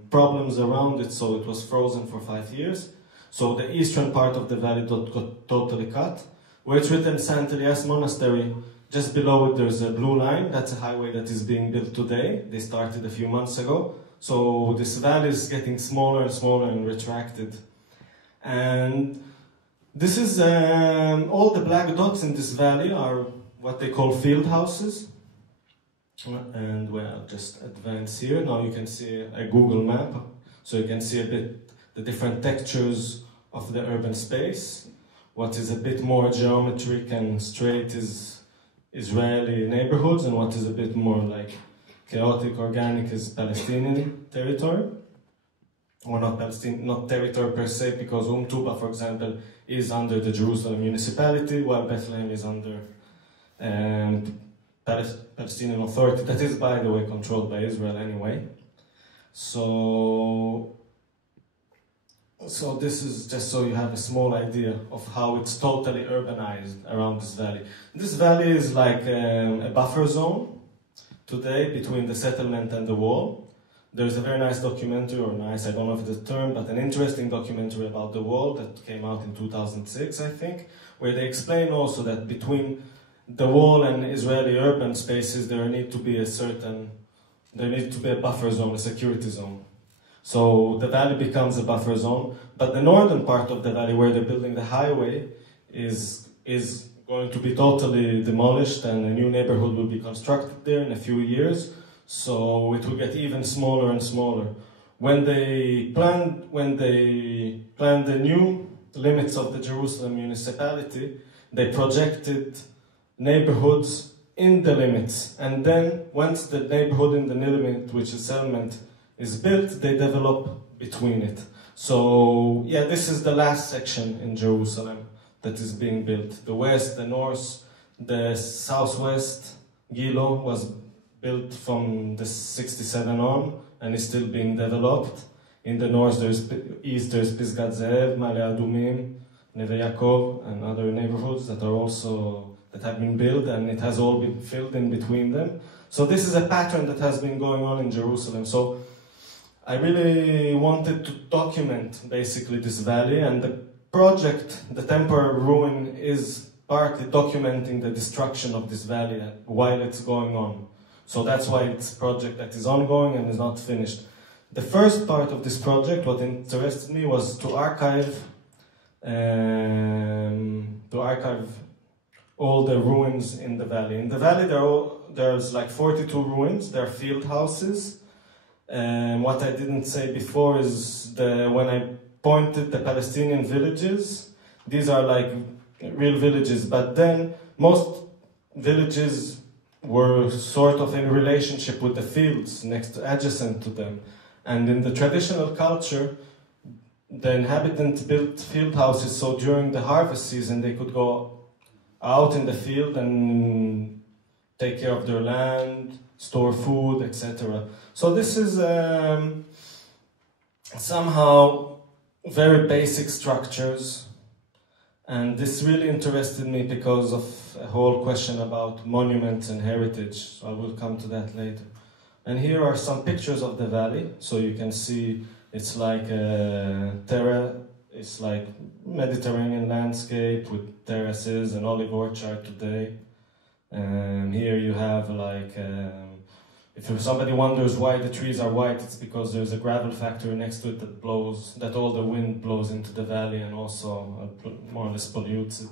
problems around it, so it was frozen for 5 years. So the eastern part of the valley got totally cut. Where it's written St. Elias Monastery, just below it there's a blue line. That's a highway that is being built today. They started a few months ago. So this valley is getting smaller and smaller and retracted. And this is, all the black dots in this valley are what they call field houses. And well, just advance here. Now you can see a Google map, so you can see a bit the different textures of the urban space. What is a bit more geometric and straight is Israeli neighborhoods, and what is a bit more like chaotic, organic is Palestinian territory. Or not Palestinian, not territory per se, because Tuba, for example, is under the Jerusalem municipality, while Bethlehem is under Palestinian Authority, that is, by the way, controlled by Israel anyway. So this is just so you have a small idea of how it's totally urbanized around this valley. This valley is like a buffer zone today between the settlement and the wall. There's a very nice documentary, or nice, I don't know if it's a term, but an interesting documentary about the wall that came out in 2006, I think, where they explain also that between the wall and Israeli urban spaces, there needs to be a buffer zone, a security zone. So the valley becomes a buffer zone, but the northern part of the valley, where they're building the highway, is going to be totally demolished, and a new neighborhood will be constructed there in a few years. So it will get even smaller and smaller. When they planned the new limits of the Jerusalem municipality, they projected neighborhoods in the limits, and then once the neighborhood in the limit, which is settlement, is built, they develop between it. So yeah, this is the last section in Jerusalem that is being built. The west, the north, the southwest, Gilo, was built from the 67 on and is still being developed. In the north, east there's Pisgat Ze'ev, Ma'ale Adumim, Neve Yaakov, and other neighborhoods that have been built, and it has all been filled in between them. So this is a pattern that has been going on in Jerusalem. So I really wanted to document basically this valley, and the project, the temporary ruin, is partly documenting the destruction of this valley while it's going on. So that's why it's a project that is ongoing and is not finished. The first part of this project, what interested me, was to archive all the ruins in the valley. In the valley, there's like 42 ruins. There are field houses. What I didn't say before is when I pointed the Palestinian villages, these are like real villages, but then most villages were sort of in relationship with the fields adjacent to them. And in the traditional culture, the inhabitants built field houses, so during the harvest season they could go out in the field and take care of their land, store food, etc. So this is somehow very basic structures, And this really interested me because of a whole question about monuments and heritage. So I will come to that later. And here are some pictures of the valley. So you can see it's like it's like Mediterranean landscape with terraces and olive orchard today. Here you have like, if somebody wonders why the trees are white, it's because there's a gravel factory next to it that all the wind blows into the valley and also more or less pollutes it.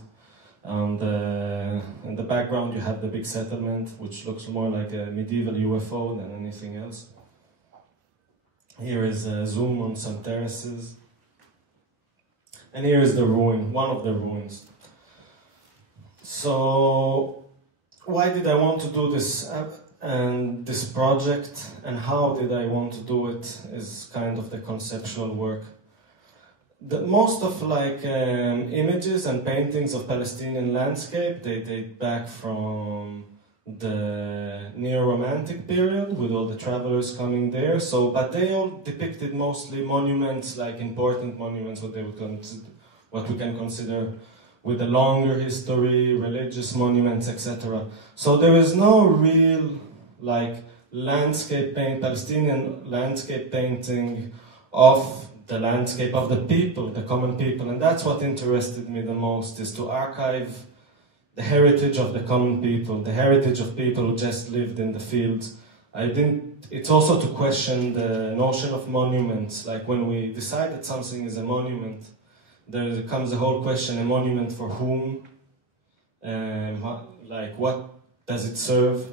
In the background you have the big settlement, which looks more like a medieval UFO than anything else. Here is a zoom on some terraces. And here is the ruin, one of the ruins. So, why did I want to do this this project, and how did I want to do it is kind of the conceptual work. Most of like images and paintings of Palestinian landscape, they date back from the neo-romantic period with all the travelers coming there. So, but they all depicted mostly monuments, like important monuments, what we can consider with a longer history, religious monuments, etc. So there is no real like Palestinian landscape painting of the landscape of the people, the common people, and that's what interested me the most, is to archive the heritage of the common people, the heritage of people who just lived in the fields. It's also to question the notion of monuments, like when we decide that something is a monument, there comes the whole question, a monument for whom, like what does it serve?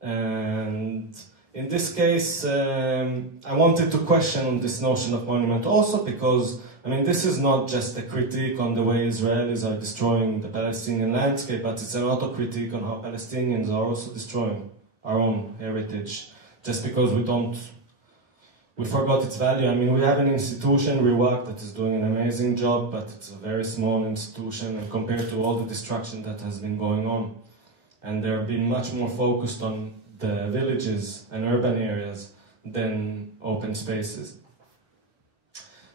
And in this case, I wanted to question this notion of monument also because, I mean, this is not just a critique on the way Israelis are destroying the Palestinian landscape, but it's an auto-critique on how Palestinians are also destroying our own heritage, just because we forgot its value. I mean, we have an institution, Riwak, that is doing an amazing job, but it's a very small institution and compared to all the destruction that has been going on. And they're being much more focused on the villages and urban areas than open spaces.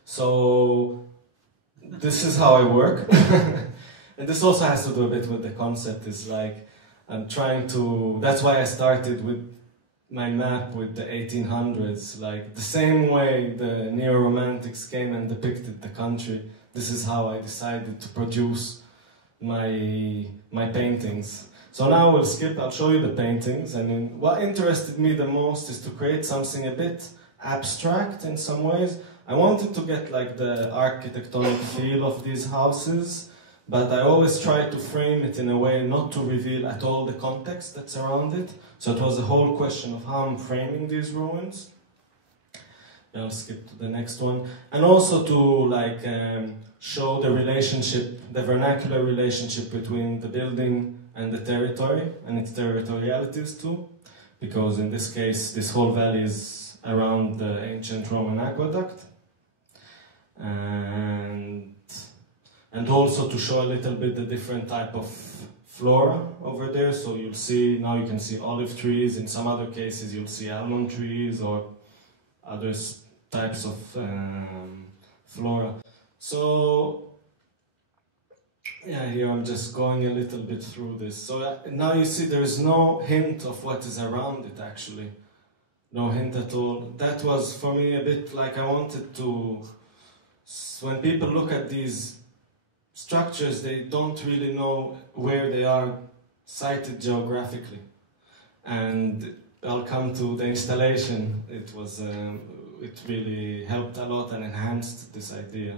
So this is how I work. And this also has to do a bit with the concept. It's like I'm trying to, that's why I started with my map with the 1800s, like the same way the neo-romantics came and depicted the country. This is how I decided to produce my paintings. So now we'll skip, I'll show you the paintings. I mean, what interested me the most is to create something a bit abstract in some ways. I wanted to get like the architectonic feel of these houses, but I always tried to frame it in a way not to reveal at all the context that's around it. So it was a whole question of how I'm framing these ruins. I'll skip to the next one. And also to like show the relationship, the vernacular relationship between the building and the territory, and its territorialities too, because in this case, this whole valley is around the ancient Roman aqueduct. And also to show a little bit the different type of flora over there. So you'll see, now you can see olive trees, in some other cases you'll see almond trees or other types of flora. So yeah, here I'm just going a little bit through this. So now you see there is no hint of what is around it actually. No hint at all. That was for me a bit like I wanted to, when people look at these structures, they don't really know where they are sited geographically. And I'll come to the installation. It really helped a lot and enhanced this idea.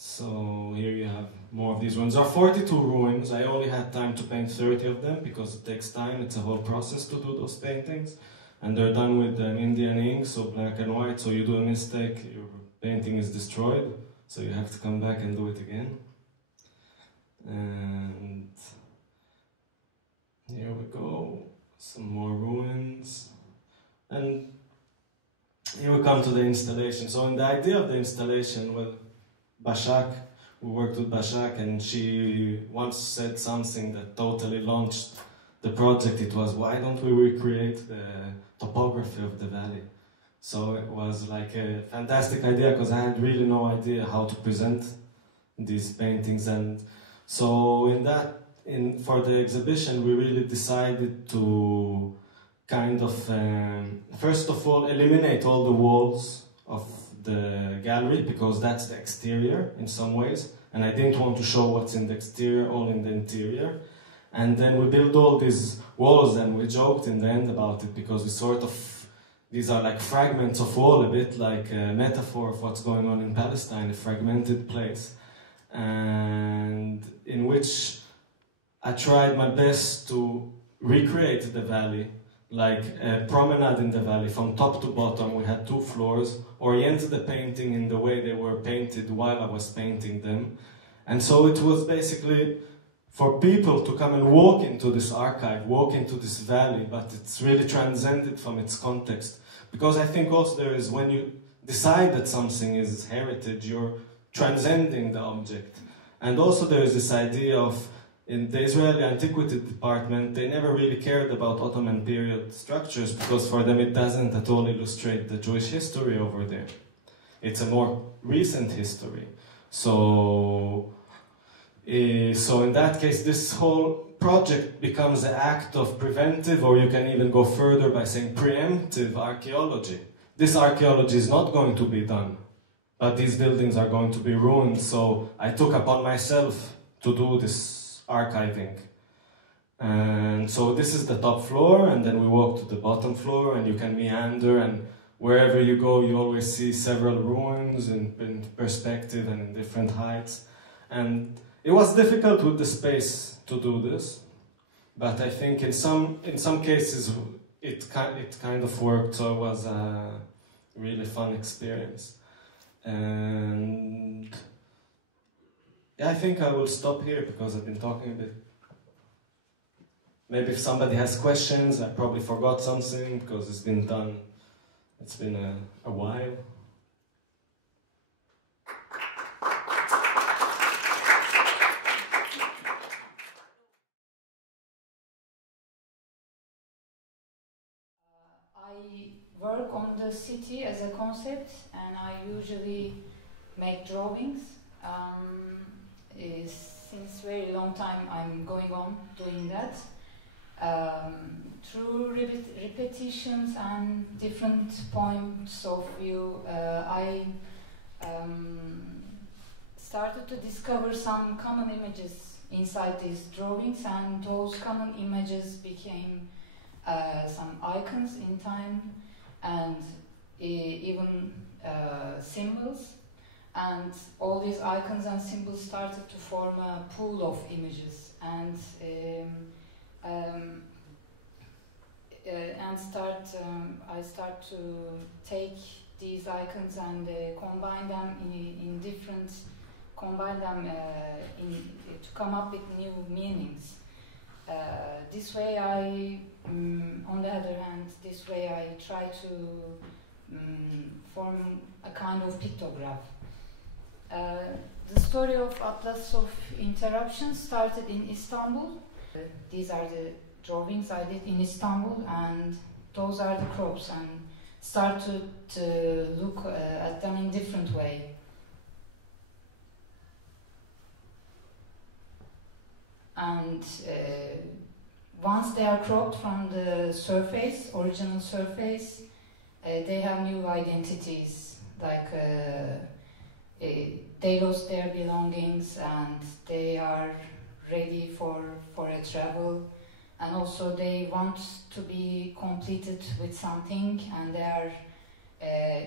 So here you have more of these ruins. There are 42 ruins. I only had time to paint 30 of them because it takes time. It's a whole process to do those paintings. And they're done with Indian ink, so black and white. So you do a mistake, your painting is destroyed. So you have to come back and do it again. And here we go. Some more ruins. And here we come to the installation. So in the idea of the installation, well, Bashak, we worked with Bashak, and she once said something that totally launched the project. It was, why don't we recreate the topography of the valley? So it was like a fantastic idea because I had really no idea how to present these paintings. And so for the exhibition, we really decided to kind of, first of all, eliminate all the walls of the gallery, because that's the exterior in some ways, and I didn't want to show what's in the exterior, all in the interior. And then we built all these walls, and we joked in the end about it, because we sort of, these are like fragments of wall, a bit like a metaphor of what's going on in Palestine, a fragmented place, and in which I tried my best to recreate the valley, like a promenade in the valley from top to bottom. We had 2 floors, orient the painting in the way they were painted while I was painting them. And so it was basically for people to come and walk into this archive, walk into this valley, but it's really transcended from its context. Because I think also there is, when you decide that something is heritage, you're transcending the object. And also there is this idea of, in the Israeli Antiquity Department, they never really cared about Ottoman period structures, because for them it doesn't at all illustrate the Jewish history over there. It's a more recent history. So in that case, this whole project becomes an act of preventive, or you can even go further by saying preemptive archaeology. This archaeology is not going to be done, but these buildings are going to be ruined, so I took upon myself to do this archiving. And so this is the top floor, and then we walk to the bottom floor, and you can meander, and wherever you go you always see several ruins in perspective and in different heights. And it was difficult with the space to do this, but I think in some cases it kind of worked, so it was a really fun experience. And yeah, I think I will stop here because I've been talking a bit. Maybe if somebody has questions, I probably forgot something because it's been done. It's been a while. I work on the city as a concept, and I usually make drawings. Since very long time I'm going on doing that. Through repetitions and different points of view, I started to discover some common images inside these drawings, and those common images became some icons in time, and even symbols. And all these icons and symbols started to form a pool of images, and I start to take these icons and combine them to come up with new meanings. This way on the other hand, this way I try to form a kind of pictograph. The story of Atlas of Interruptions started in Istanbul. These are the drawings I did in Istanbul, and those are the crops, and start to look at them in different way. And once they are cropped from the surface, original surface, they have new identities, like they lost their belongings and they are ready for a travel, and also they want to be completed with something, and they are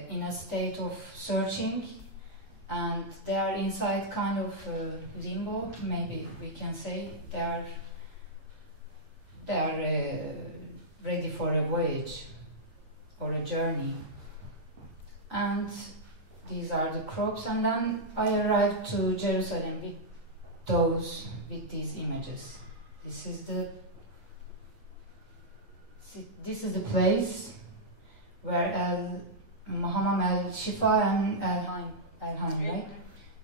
in a state of searching, and they are inside kind of limbo, maybe we can say. They are ready for a voyage or a journey. And these are the crops, and then I arrived to Jerusalem with these images. This is the place where Mahamam el-Shifa and El-Haim, right?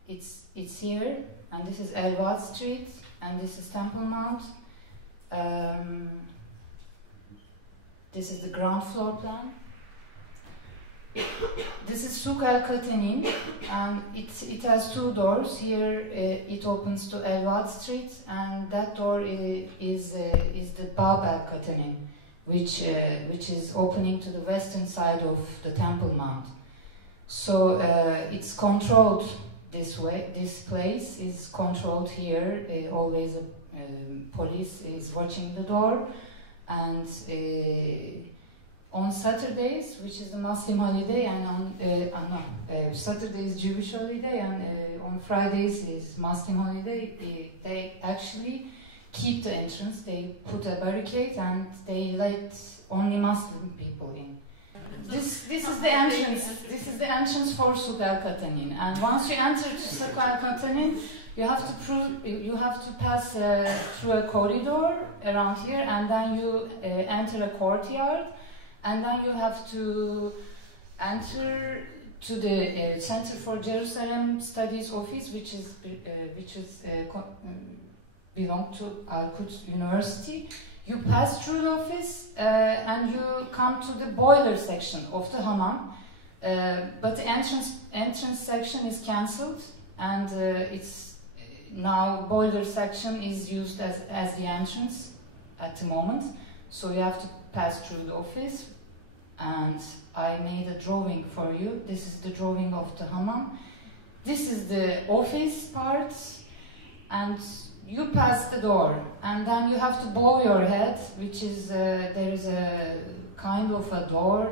It's here, and this is El-Wad Street, and this is Temple Mount. This is the ground floor plan. This is Souk el-Katenin, and it has two doors. Here it opens to El-Wad Street, and that door is the Bab el-Katenin, which is opening to the western side of the Temple Mount. So it's controlled this way. This place is controlled here. Always police is watching the door, and on Saturdays, which is the Muslim holiday, and on Saturday is Jewish holiday, and on Fridays is Muslim holiday, they actually keep the entrance. They put a barricade and they let only Muslim people in. This is the entrance. This is the entrance for Souk el-Katenin. And once you enter Souk el-Katenin, you have to pass through a corridor around here, and then you enter a courtyard, and then you have to enter to the Center for Jerusalem Studies office, which belong to Al-Quds University. You pass through the office and you come to the boiler section of the hammam, but the entrance section is cancelled, and it's now boiler section is used as the entrance at the moment. So you have to pass through the office, and I made a drawing for you. This is the drawing of the hammam. This is the office part, and you pass the door, and then you have to bow your head, which is there is a kind of a door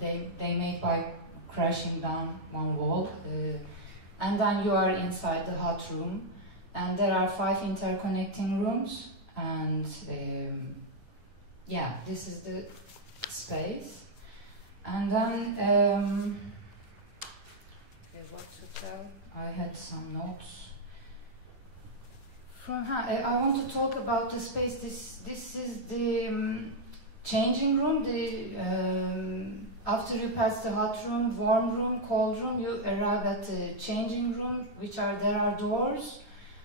they made by crashing down one wall, and then you are inside the hot room, and there are 5 interconnecting rooms, and yeah, this is the space, and then what to tell? I had some notes. I want to talk about the space. This is the changing room. After you pass the hot room, warm room, cold room, you arrive at the changing room, there are doors.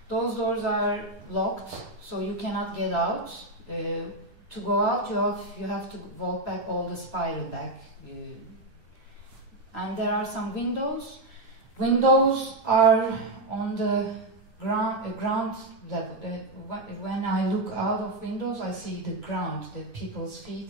Those doors are locked, so you cannot get out. To go out, you have to walk back all the spiral back. And there are some windows. Windows are on the ground level. When I look out of windows, I see the ground, the people's feet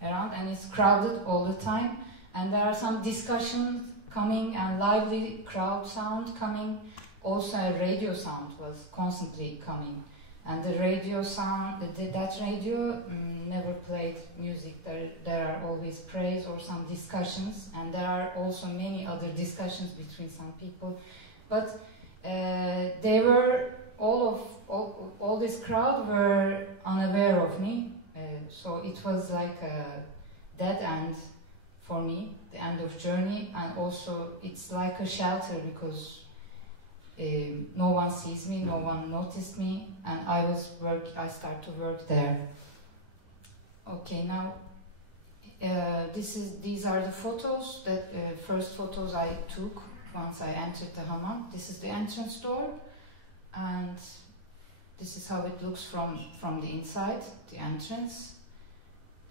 around, and it's crowded all the time. And there are some discussions coming and lively crowd sound coming. Also, a radio sound was constantly coming. And the radio sound, that radio never played music. There are always praise or some discussions, and there are also many other discussions between some people. But they were all this crowd were unaware of me, so it was like a dead end for me, the end of journey, and also it's like a shelter because no one sees me, no one noticed me, and I start to work there. Okay, now these are the photos that first photos I took once I entered the hammam. This is the entrance door, and this is how it looks from the inside, the entrance.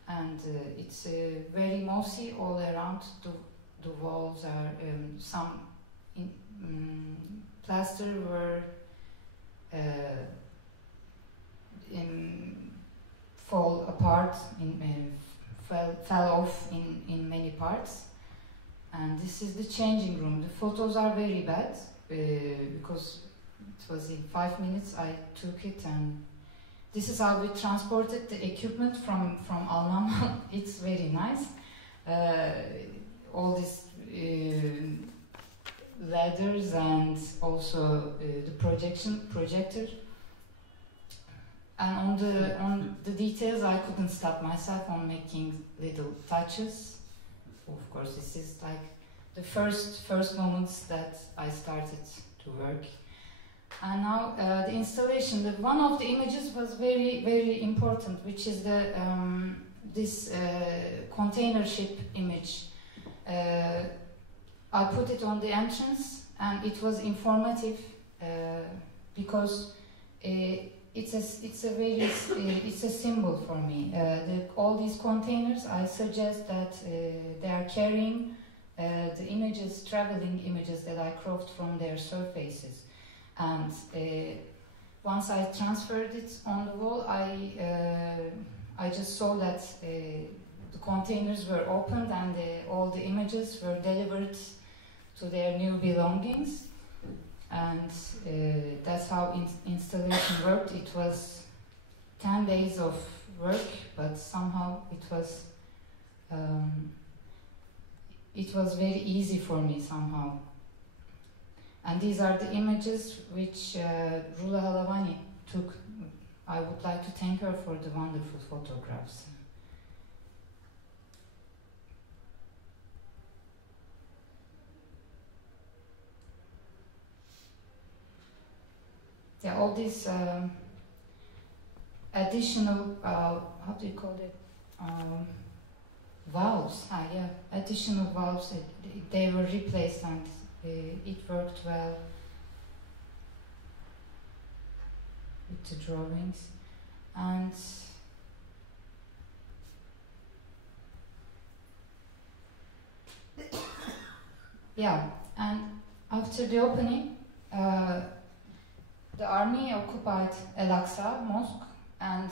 And it's very mossy all around. The walls are some plaster were fall apart, fell off in many parts. And this is the changing room. The photos are very bad because it was in 5 minutes I took it, and this is how we transported the equipment from Alman. It's very nice. All these ladders and also the projector. And on the details, I couldn't stop myself on making little touches. Of course, this is like the first moments that I started to work. And now the installation. One of the images was very, very important, which is the this container ship image. I put it on the entrance, and it was informative because it's a symbol for me. All these containers, I suggest that they are carrying the images, traveling images that I cropped from their surfaces. And once I transferred it on the wall, I just saw that the containers were opened and all the images were delivered to their new belongings. And that's how installation worked. It was 10 days of work, but somehow it was very easy for me somehow. And these are the images which Rula Halavani took. I would like to thank her for the wonderful photographs. Yeah, all these additional, how do you call it? Valves. Additional valves. They were replaced and it worked well with the drawings. And yeah, and after the opening, the army occupied Al-Aqsa Mosque and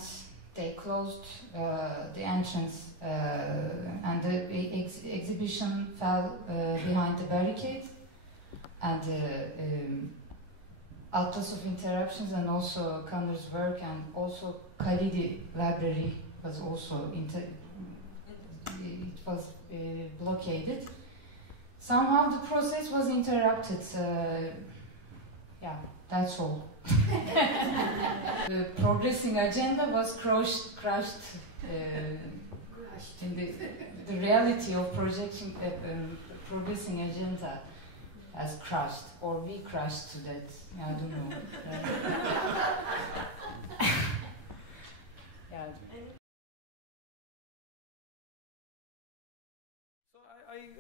they closed the entrance and the exhibition fell behind the barricade, and Atlas of Interruptions and also Connor's work and also Khalidi Library was also blockaded. Somehow the process was interrupted. Yeah, that's all. The progressing agenda was crushed in the reality of progressing agenda has crashed, or we crashed to that. I don't know. Yeah. So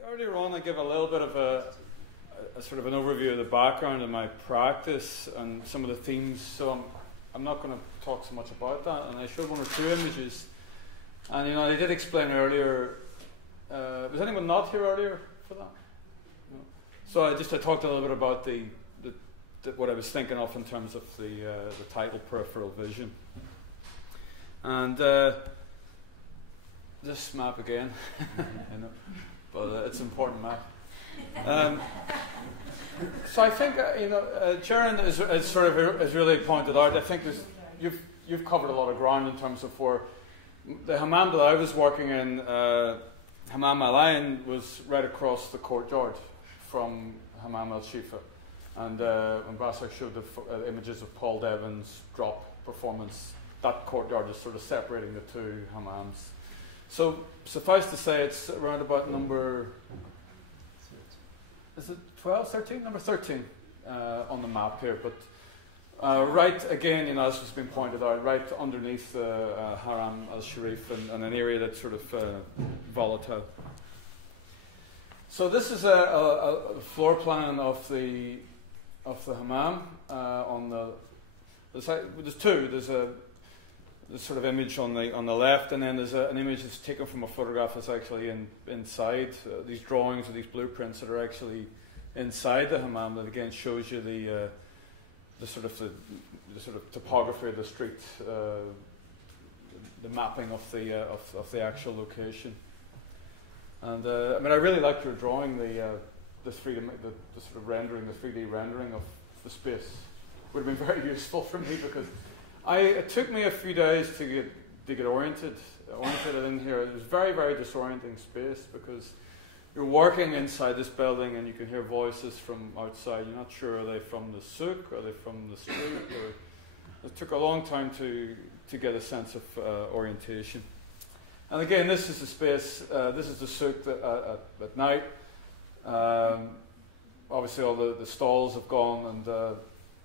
earlier on, I give a little bit of a sort of an overview of the background of my practice and some of the themes. So I'm not going to talk so much about that. And I showed one or two images, and I did explain earlier. Was anyone not here earlier for that? No. So I talked a little bit about the what I was thinking of in terms of the title peripheral vision, and this map again, but it's an important map. So I think Sharon has really pointed out. I think you've covered a lot of ground in terms of where the hammam that I was working in, Hammam Al Ain, was right across the courtyard from Hammam Al Shifa, and when Basser showed the images of Paul Devon's drop performance, that courtyard is sort of separating the two hammams. So suffice to say, it's around about number. Is it 12, 13? Number 13 on the map here, but right again, as has been pointed out, right underneath the Haram al-Sharif and an area that's sort of volatile. So this is a floor plan of the hammam on the side. There's two. There's sort of image on the left, and then there's an image that's taken from a photograph that's actually inside. These drawings or these blueprints that are actually inside the hammam that again shows you the sort of topography of the street, the mapping of the actual location. And I really liked your drawing, the sort of rendering, the 3D rendering of the space. Would have been very useful for me because it took me a few days to get oriented in here. It was very, very disorienting space because you're working inside this building and you can hear voices from outside. You're not sure, are they from the souk, are they from the street? Or it took a long time to get a sense of orientation. And again, this is the space, this is the souk at night. Obviously all the stalls have gone,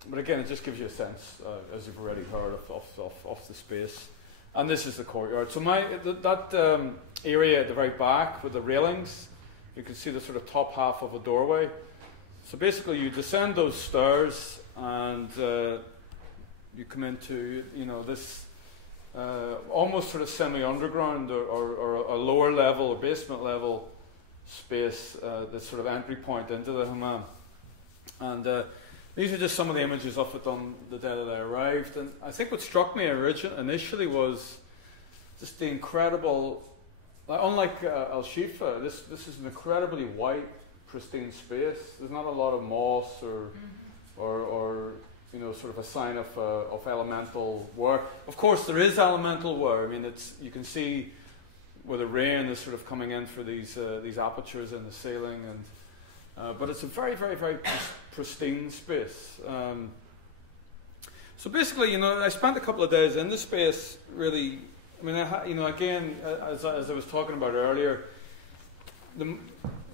but again, it just gives you a sense, as you've already heard, of the space. And this is the courtyard. So that area at the very back with the railings, you can see the sort of top half of a doorway. So basically you descend those stairs and you come into this almost sort of semi-underground or a lower level or basement level space, this sort of entry point into the Hammam. And these are just some of the images of it on the day that I arrived. And I think what struck me initially was just the incredible, like, unlike Al-Shifa, this is an incredibly white, pristine space. There's not a lot of moss or you know, sort of a sign of elemental wear. Of course, there is elemental wear. I mean, you can see where the rain is sort of coming in through these apertures in the ceiling, and but it's a very, very, very pristine space. So basically, you know, I spent a couple of days in the space. Really, I mean, you know, again, as I was talking about earlier,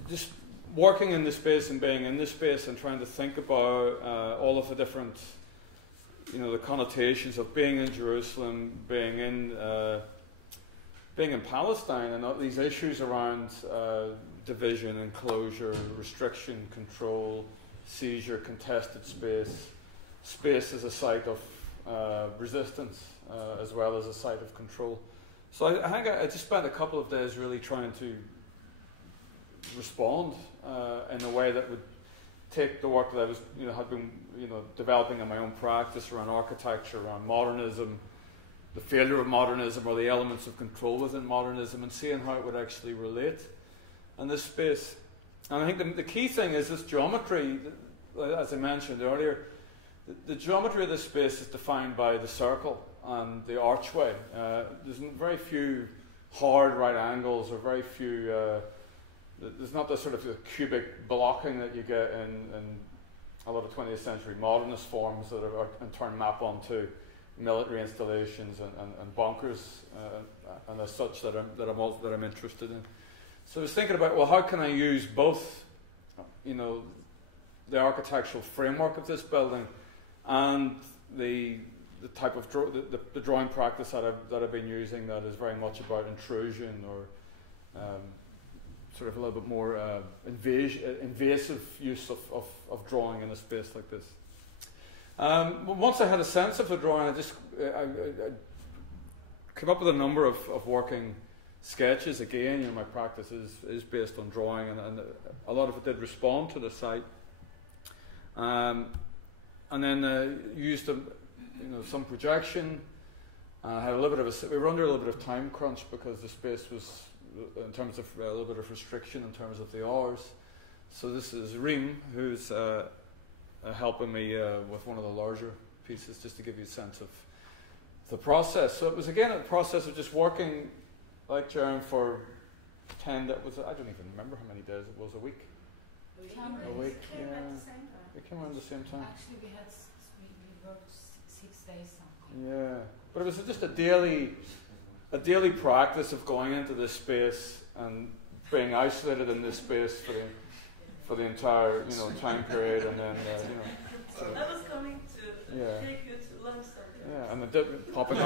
just working in the space and being in the space and trying to think about all of the different, you know, the connotations of being in Jerusalem, being in Palestine, and all these issues around division, enclosure, restriction, control, seizure, contested space. Space as a site of resistance, as well as a site of control. So I think I just spent a couple of days really trying to respond in a way that would take the work that I was, you know, had been, you know, developing in my own practice around architecture, around modernism, the failure of modernism, or the elements of control within modernism, and seeing how it would actually relate in this space. And I think the key thing is this geometry, as I mentioned earlier. The geometry of this space is defined by the circle and the archway. There's very few hard right angles, or very few. There's not the sort of the cubic blocking that you get in a lot of 20th century modernist forms that are in turn map onto military installations and bunkers, and as such that I'm interested in. So I was thinking about, well, how can I use both, you know, the architectural framework of this building and the type of the drawing practice that I've been using, that is very much about intrusion, or sort of a little bit more invasive use of drawing in a space like this. Once I had a sense of the drawing, I came up with a number of working sketches. Again, you know, my practice is based on drawing, and a lot of it did respond to the site. And then used some projection. Had a little bit of we were under a little bit of time crunch because the space was, in terms of a little bit of restriction in terms of the hours. So this is Reem, who's helping me with one of the larger pieces, just to give you a sense of the process. So it was again a process of just working like Jeremy for 10. That was, I don't even remember how many days it was. A week. A week. Yeah. We came around the same time. Actually, we worked 6 days something. Yeah, but it was just a daily practice of going into this space and being isolated in this space for the entire, you know, time period, and then I was coming to take you to lunch something. Yeah, and then popping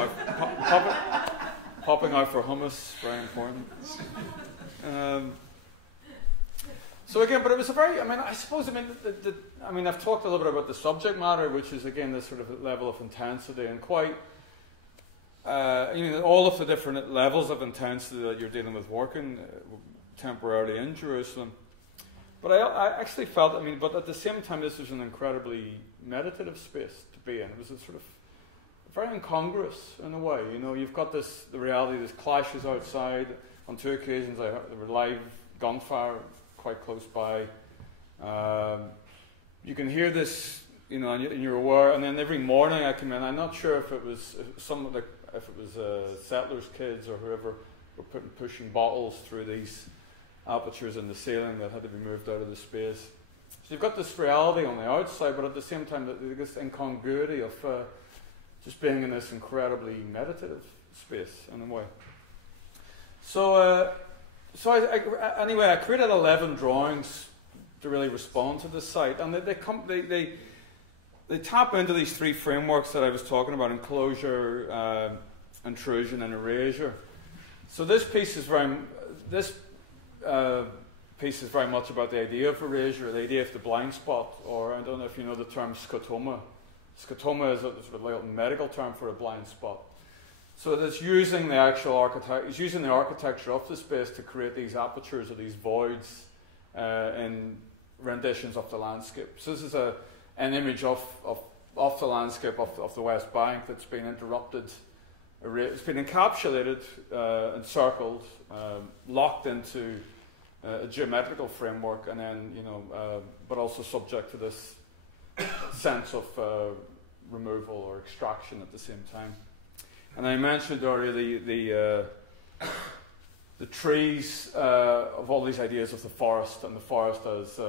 out for hummus, very important. So again, but it was a very, I've talked a little bit about the subject matter, which is again this sort of level of intensity, and quite, all of the different levels of intensity that you're dealing with working temporarily in Jerusalem. But I actually felt, but at the same time, this was an incredibly meditative space to be in. It was a sort of very incongruous in a way. You know, you've got the reality, there's clashes outside. On 2 occasions, there were live gunfire quite close by. You can hear this, you know, and you're aware. And then every morning I come in. I'm not sure if it was settlers' kids or whoever were pushing bottles through these apertures in the ceiling that had to be moved out of the space. So you've got this reality on the outside, but at the same time, this incongruity of just being in this incredibly meditative space in a way. So I created 11 drawings to really respond to the site, and they tap into these 3 frameworks that I was talking about: enclosure, intrusion, and erasure. So this piece is very much about the idea of erasure, the idea of the blind spot, or I don't know if you know the term scotoma. Scotoma is a sort of like a medical term for a blind spot. So it's using the actual it's using the architecture of the space to create these apertures or these voids in renditions of the landscape. So this is an image of the landscape of the West Bank that's been interrupted. It's been encapsulated, encircled, locked into a geometrical framework, and then but also subject to this sense of removal or extraction at the same time. And I mentioned already the trees of all these ideas of the forest, and the forest as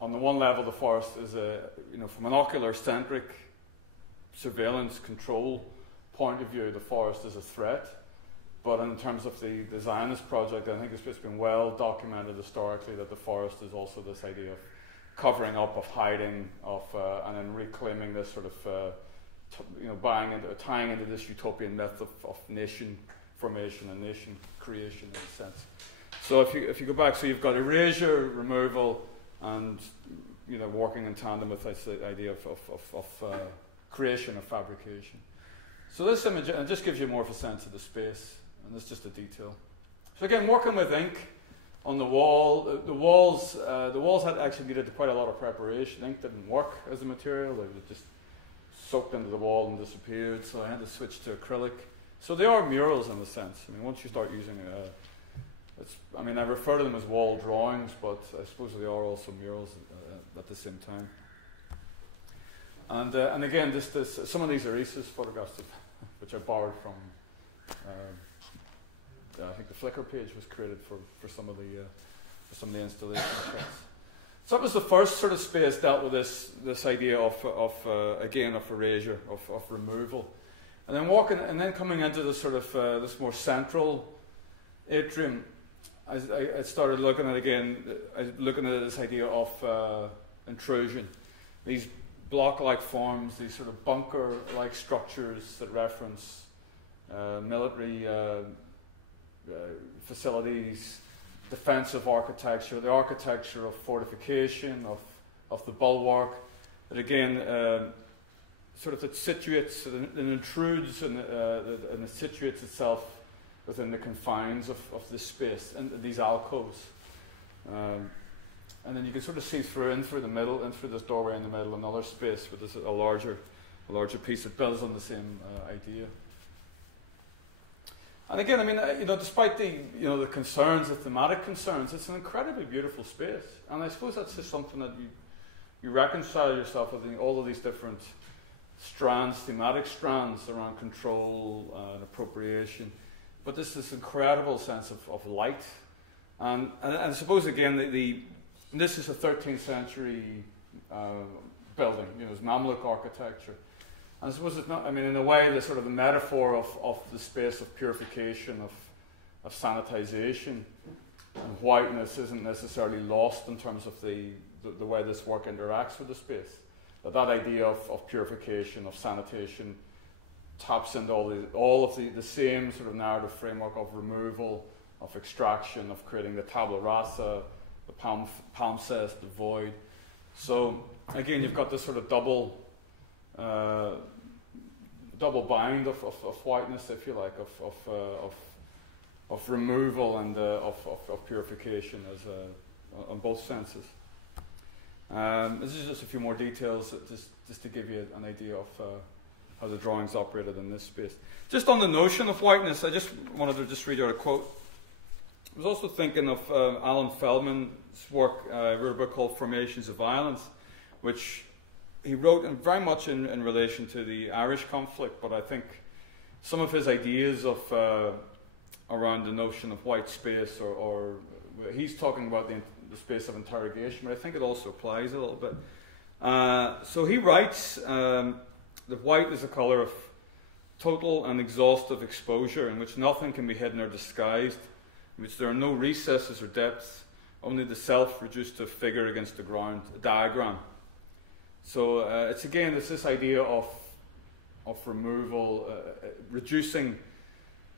on the one level, the forest is from an ocular-centric surveillance control point of view, the forest is a threat. But in terms of the Zionist project, I think it's been well documented historically that the forest is also this idea of covering up, of hiding, and then reclaiming this sort of tying into this utopian myth of nation formation and nation creation in a sense. So if you go back, so you've got erasure, removal, and working in tandem with this idea of creation, of fabrication. So this image, and it just gives you more of a sense of the space, and this is just a detail. So again, working with ink on the wall, the walls had actually needed quite a lot of preparation. Ink didn't work as a material; they were just soaked into the wall and disappeared. So I had to switch to acrylic. So they are murals in a sense. I mean, once you start using I refer to them as wall drawings, but I suppose they are also murals at the same time. And again, some of these are Issa's photographs, which I borrowed from. I think the Flickr page was created for some of the installation shots. So that was the first sort of space dealt with this idea of erasure, of removal, and then coming into this sort of this more central atrium. I started looking at this idea of intrusion, these block-like forms, these sort of bunker-like structures that reference military facilities, defensive architecture, the architecture of fortification, of the bulwark, that again sort of it situates and intrudes and it situates itself within the confines of this space and these alcoves. And then you can sort of see in through the middle, in through this doorway in the middle, another space with a larger piece that builds on the same idea. And again, I mean, despite the concerns, the thematic concerns, it's an incredibly beautiful space. And I suppose that's just something that you reconcile yourself with all of these different thematic strands around control and appropriation. But this incredible sense of light. And I suppose, again, this is a 13th century building, it's Mamluk architecture. And I suppose it's not, in a way, the sort of the metaphor of the space of purification, of sanitization and whiteness isn't necessarily lost in terms of the way this work interacts with the space. That idea of purification, of sanitation, taps into all of the same sort of narrative framework of removal, of extraction, of creating the tabula rasa, the palimpsest, the void. So again, you've got this sort of double bind of whiteness, if you like, of removal and of purification on both senses. This is just a few more details, just to give you an idea of how the drawings operated in this space. Just on the notion of whiteness, I just wanted to read out a quote. I was also thinking of Alan Feldman's work. He wrote a book called Formations of Violence, which he wrote very much in relation to the Irish conflict, but I think some of his ideas around the notion of white space, or he's talking about the space of interrogation, but I think it also applies a little bit. So he writes that white is a colour of total and exhaustive exposure, in which nothing can be hidden or disguised, in which there are no recesses or depths, only the self reduced to a figure against the ground, a diagram. So it's this idea of removal, reducing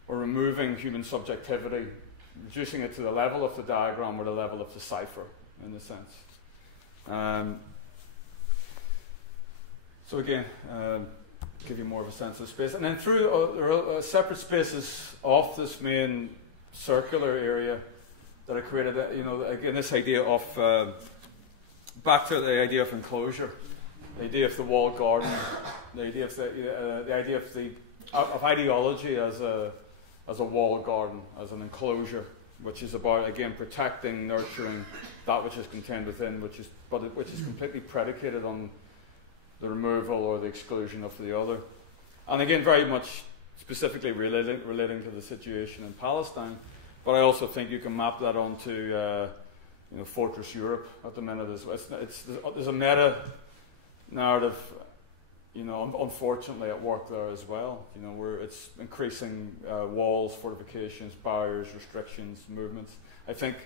or removing human subjectivity, reducing it to the level of the diagram or the level of the cipher, in a sense. So again, give you more of a sense of space. And then through there are separate spaces off this main circular area that I created. Again, this idea of back to the idea of enclosure, the idea of the walled garden, the idea of ideology as a walled garden, as an enclosure, which is about, again, protecting, nurturing that which is contained within, which is completely predicated on the removal or the exclusion of the other. And again, very much specifically relating to the situation in Palestine. But I also think you can map that onto Fortress Europe at the minute as well. There's a meta narrative, unfortunately at work there as well. Where it's increasing walls, fortifications, barriers, restrictions, movements. I think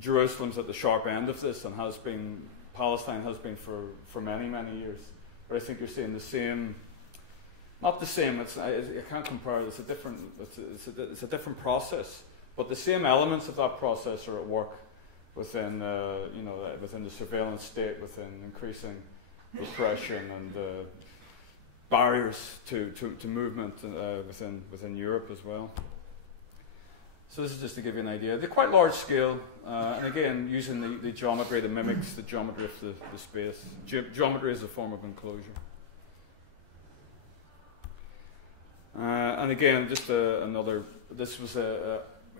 Jerusalem's at the sharp end of this, and Palestine has been for many, many years. But I think you're seeing the same. Not the same. I can't compare. It's a different process. But the same elements of that process are at work within within the surveillance state, within increasing repression and barriers to movement within Europe as well. So this is just to give you an idea. They're quite large scale, and again, using the geometry that mimics the geometry of the space. Geometry is a form of enclosure. And again, just another. This was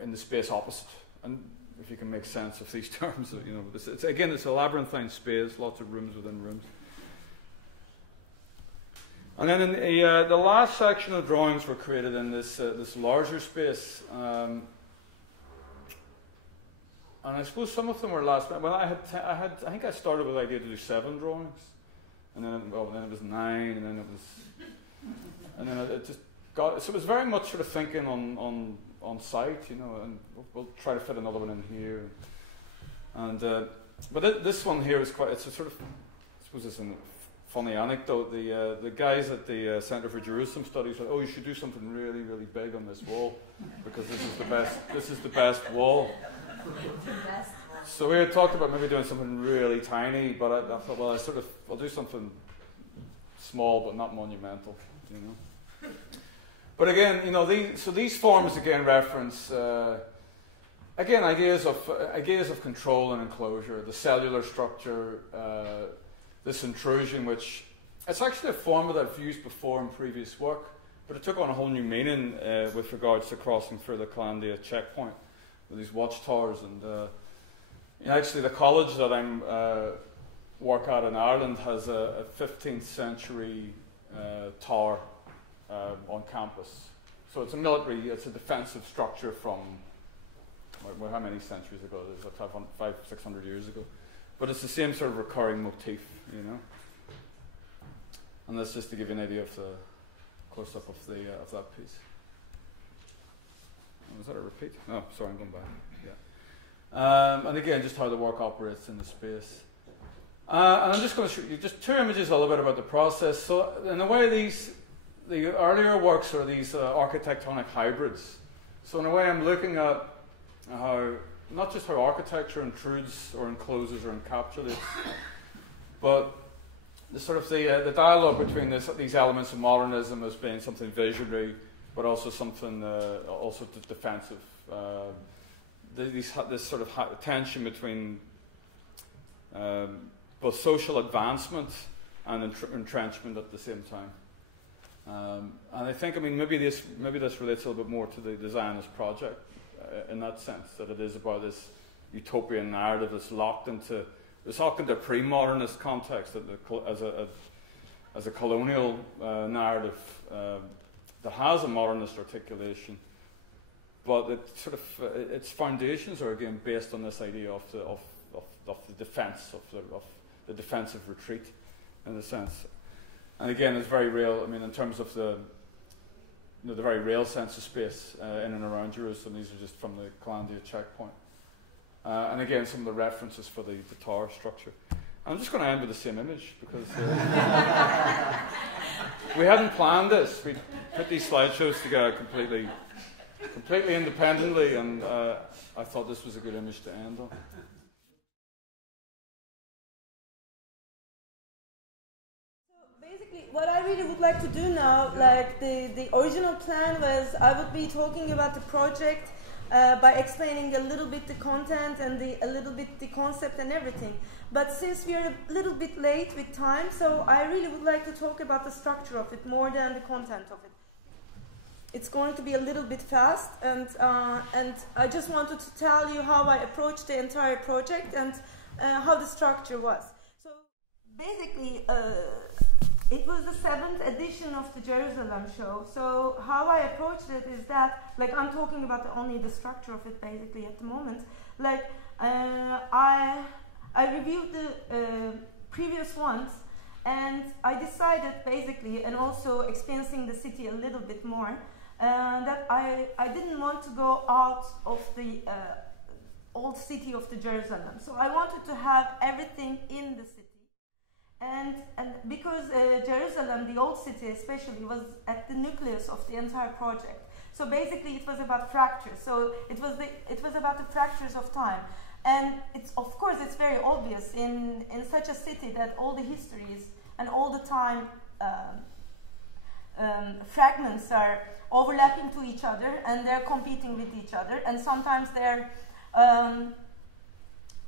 in the space opposite, and if you can make sense of these terms, it's a labyrinthine space, lots of rooms within rooms. And then in the last section of drawings were created in this larger space, and I suppose some of them were last. Well, I think I started with the idea to do 7 drawings, and then it was 9, and then it just got. So it was very much sort of thinking on site, and we'll try to fit another one in here. And but this one here is quite. It's a sort of. I suppose it's a funny anecdote. The guys at the Center for Jerusalem Studies said, "Oh, you should do something really, really big on this wall because this is the best. This is the best wall." So we had talked about maybe doing something really tiny, but I thought, well, I'll do something small but not monumental, But again, these forms again reference again ideas of control and enclosure, the cellular structure, this intrusion, which it's actually a form that I've used before in previous work, but it took on a whole new meaning with regards to crossing through the Calandia checkpoint with these watchtowers. And actually, the college that I'm work at in Ireland has a 15th century tower on campus. So it's a defensive structure from, well, how many centuries ago? It was 500-600 years ago. But it's the same sort of recurring motif, And that's just to give you an idea of the close-up of that piece. Was that a repeat? No, sorry, I'm going back. Yeah. And again, just how the work operates in the space. And I'm just going to show you just 2 images a little bit about the process. So in a way, the earlier works are these architectonic hybrids. So in a way, I'm looking at how, not just how architecture intrudes or encloses or encapsulates, but the sort of the dialogue between these elements of modernism as being something visionary, but also something also defensive. This sort of tension between both social advancement and entrenchment at the same time. And I think, maybe this relates a little bit more to the Zionist project in that sense, that it is about this utopian narrative that's locked into a pre-modernist context, as a colonial narrative that has a modernist articulation, but its foundations are again based on this idea of the defense, of the defensive retreat, in a sense. And again, it's very real. In terms of the very real sense of space in and around Jerusalem. These are just from the Calandia checkpoint. And again, some of the references for the tower structure. And I'm just going to end with the same image because we hadn't planned this. We put these slideshows together completely independently, and I thought this was a good image to end on. basically, what I really would like to do now, like the original plan was I would be talking about the project by explaining a little bit the content and a little bit the concept and everything. But since we are a little bit late with time, so I really would like to talk about the structure of it more than the content of it. It's going to be a little bit fast, and I just wanted to tell you how I approached the entire project and how the structure was. So basically, it was the 7th edition of the Jerusalem Show. So how I approached it is that, like, I'm talking about only the structure of it basically at the moment. Like, I reviewed the previous ones, and I decided basically, and also experiencing the city a little bit more, that I didn't want to go out of the old city of the Jerusalem. So I wanted to have everything in the city. And because Jerusalem, the old city especially, was at the nucleus of the entire project. So basically it was about fractures. So it was about the fractures of time. And it's, of course, it's very obvious in such a city that all the histories and all the time fragments are overlapping to each other, and they're competing with each other, and sometimes they're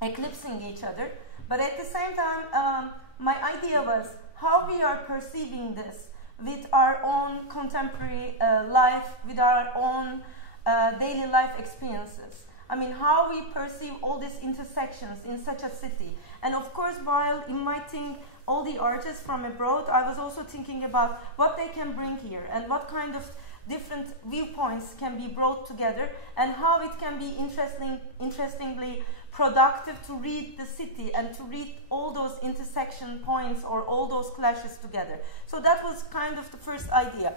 eclipsing each other. But at the same time, my idea was how we are perceiving this with our own contemporary life, with our own daily life experiences. I mean, how we perceive all these intersections in such a city. And of course, while inviting all the artists from abroad, I was also thinking about what they can bring here and what kind of different viewpoints can be brought together, and how it can be interestingly productive to read the city and to read all those intersection points or all those clashes together. So that was kind of the first idea.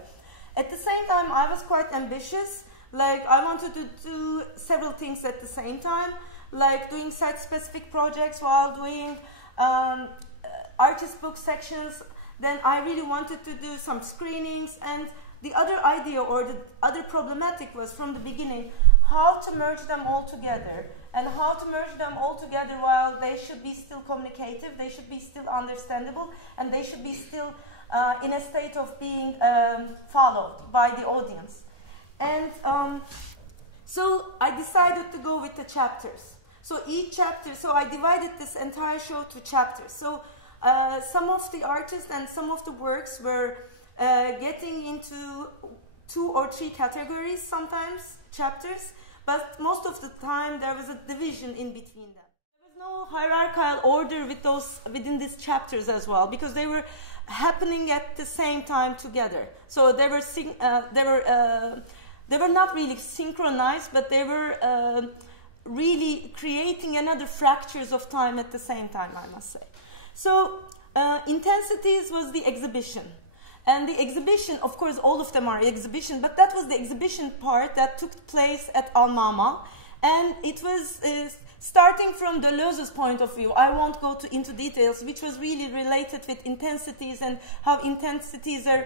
At the same time, I was quite ambitious. Like, I wanted to do several things at the same time, like doing site-specific projects while doing artist book sections. Then I really wanted to do some screenings, and the other idea or the other problematic was from the beginning how to merge them all together, and how to merge them all together while they should be still communicative, they should be still understandable, and they should be still in a state of being followed by the audience. And so I decided to go with the chapters. So each chapter, so I divided this entire show to chapters. So some of the artists and some of the works were getting into 2 or 3 categories, sometimes chapters, but most of the time there was a division in between them. There was no hierarchical order within these chapters as well, because they were happening at the same time together. So they were not really synchronized, but they were really creating another fractures of time at the same time, I must say. So Intensities was the exhibition. And the exhibition, of course, all of them are exhibition, but that was the exhibition part that took place at Almama. And it was starting from Deleuze's point of view. I won't go into details, which was really related with intensities and how intensities are,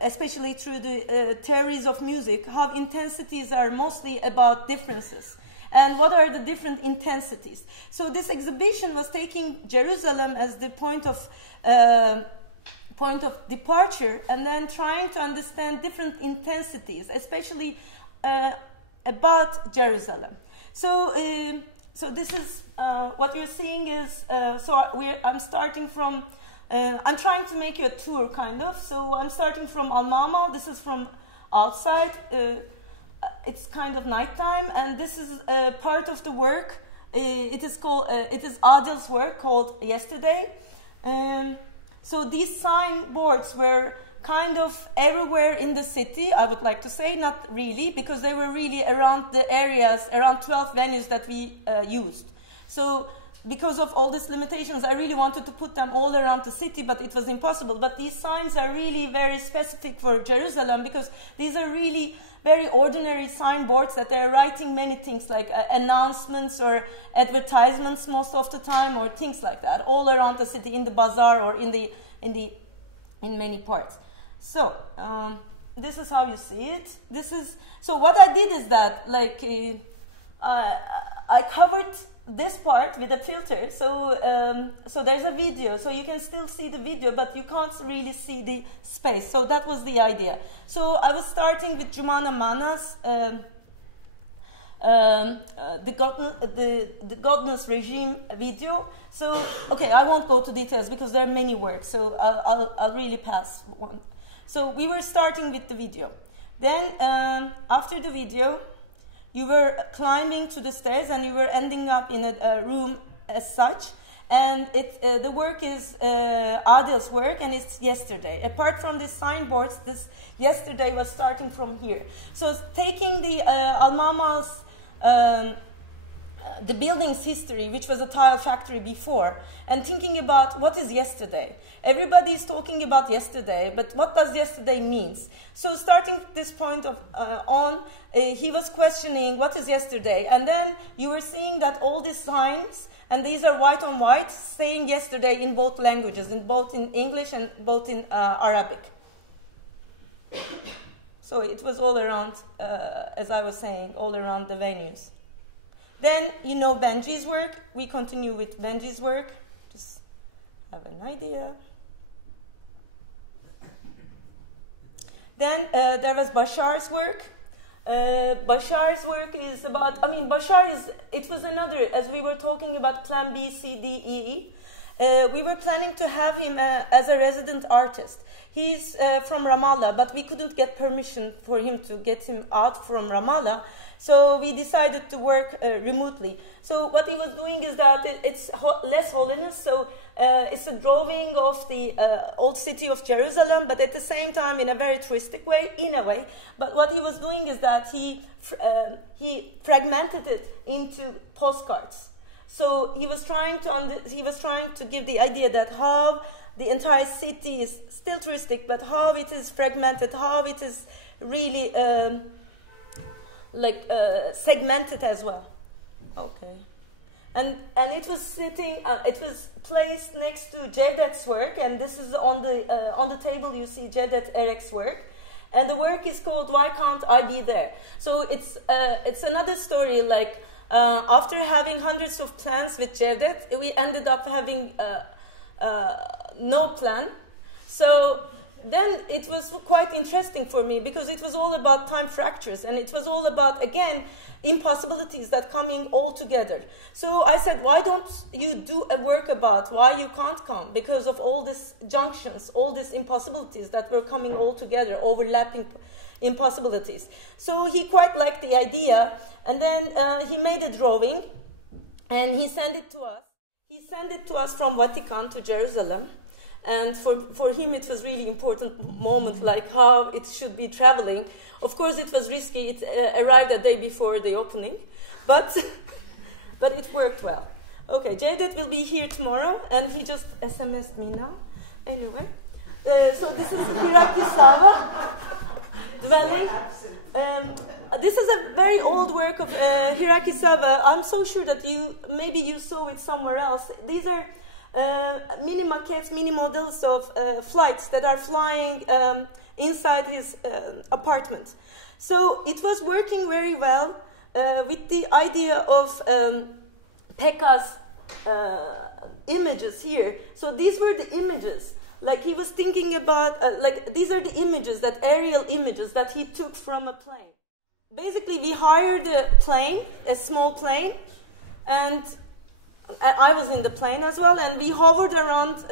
especially through the theories of music, how intensities are mostly about differences. And what are the different intensities? So this exhibition was taking Jerusalem as the point of departure, and then trying to understand different intensities, especially about Jerusalem. So, so this is what you're seeing is. I'm starting from. I'm trying to make you a tour, kind of. So I'm starting from Almama. This is from outside. It's kind of nighttime, and this is part of the work. It is called. It is Adil's work called Yesterday. So these signboards were kind of everywhere in the city, I would like to say, not really, because they were really around the areas, around 12 venues that we used. So because of all these limitations, I really wanted to put them all around the city, but it was impossible. But these signs are really very specific for Jerusalem, because these are really very ordinary signboards that they're writing many things like announcements or advertisements most of the time, or things like that, all around the city, in the bazaar or in many parts. So this is how you see it. This is so. What I did is that, like, I covered this part with a filter. So so there's a video, so you can still see the video, but you can't really see the space. So that was the idea. So I was starting with Cumana Mana's the godness regime video. So okay, I won't go to details because there are many works. So I'll really pass one. So we were starting with the video. Then after the video, you were climbing to the stairs and you were ending up in a room as such. And the work is Adil's work, and it's yesterday. Apart from these signboards, this yesterday was starting from here. So taking the Almama's the building's history, which was a tile factory before, and thinking about what is yesterday. Everybody is talking about yesterday, but what does yesterday means? So starting this point of he was questioning what is yesterday, and then you were seeing that all these signs, and these are white on white, saying yesterday in both languages, in both in English and both in Arabic. So it was all around, as I was saying, all around the venues. Then, you know Benji's work. We continue with Benji's work. Just have an idea. Then there was Bashar's work. Bashar's work is about, Bashar is, it was another, as we were talking about Plan B, C, D, E. We were planning to have him as a resident artist. He's from Ramallah, but we couldn't get permission for him to get him out from Ramallah. So we decided to work remotely. So what he was doing is that it's less holiness. So it's a drawing of the old city of Jerusalem, but at the same time in a very touristic way, in a way. But what he was doing is that he fragmented it into postcards. So he was trying to give the idea that how the entire city is still touristic, but how it is fragmented, how it is really segmented as well. Okay, and it was sitting. It was placed next to Cevdet's work, and this is on the table. You see Cevdet Erek's work, and the work is called "Why Can't I Be There?" So it's another story. Like after having hundreds of plans with Cevdet, we ended up having no plan. So then it was quite interesting for me because it was all about time fractures, and it was all about, again, impossibilities that coming all together. So I said, why don't you do a work about why you can't come? Because of all these junctions, all these impossibilities that were coming all together, overlapping impossibilities. So he quite liked the idea, and then he made a drawing, and he sent it to us. He sent it to us from Vatican to Jerusalem. And for him, it was really important moment, like how it should be traveling. Of course, it was risky. It arrived a day before the opening, but it worked well. Okay, Cevdet will be here tomorrow, and he just SMS'd me now. Anyway, so this is Hirakisawa dwelling. This is a very old work of Hirakisawa. I'm so sure that maybe you saw it somewhere else. These are mini maquettes, mini models of flights that are flying inside his apartment. So it was working very well with the idea of Pekka's images here. So these were the images. Like he was thinking about, these are the images, that aerial images that he took from a plane. Basically, we hired a plane, a small plane, and I was in the plane as well, and we hovered around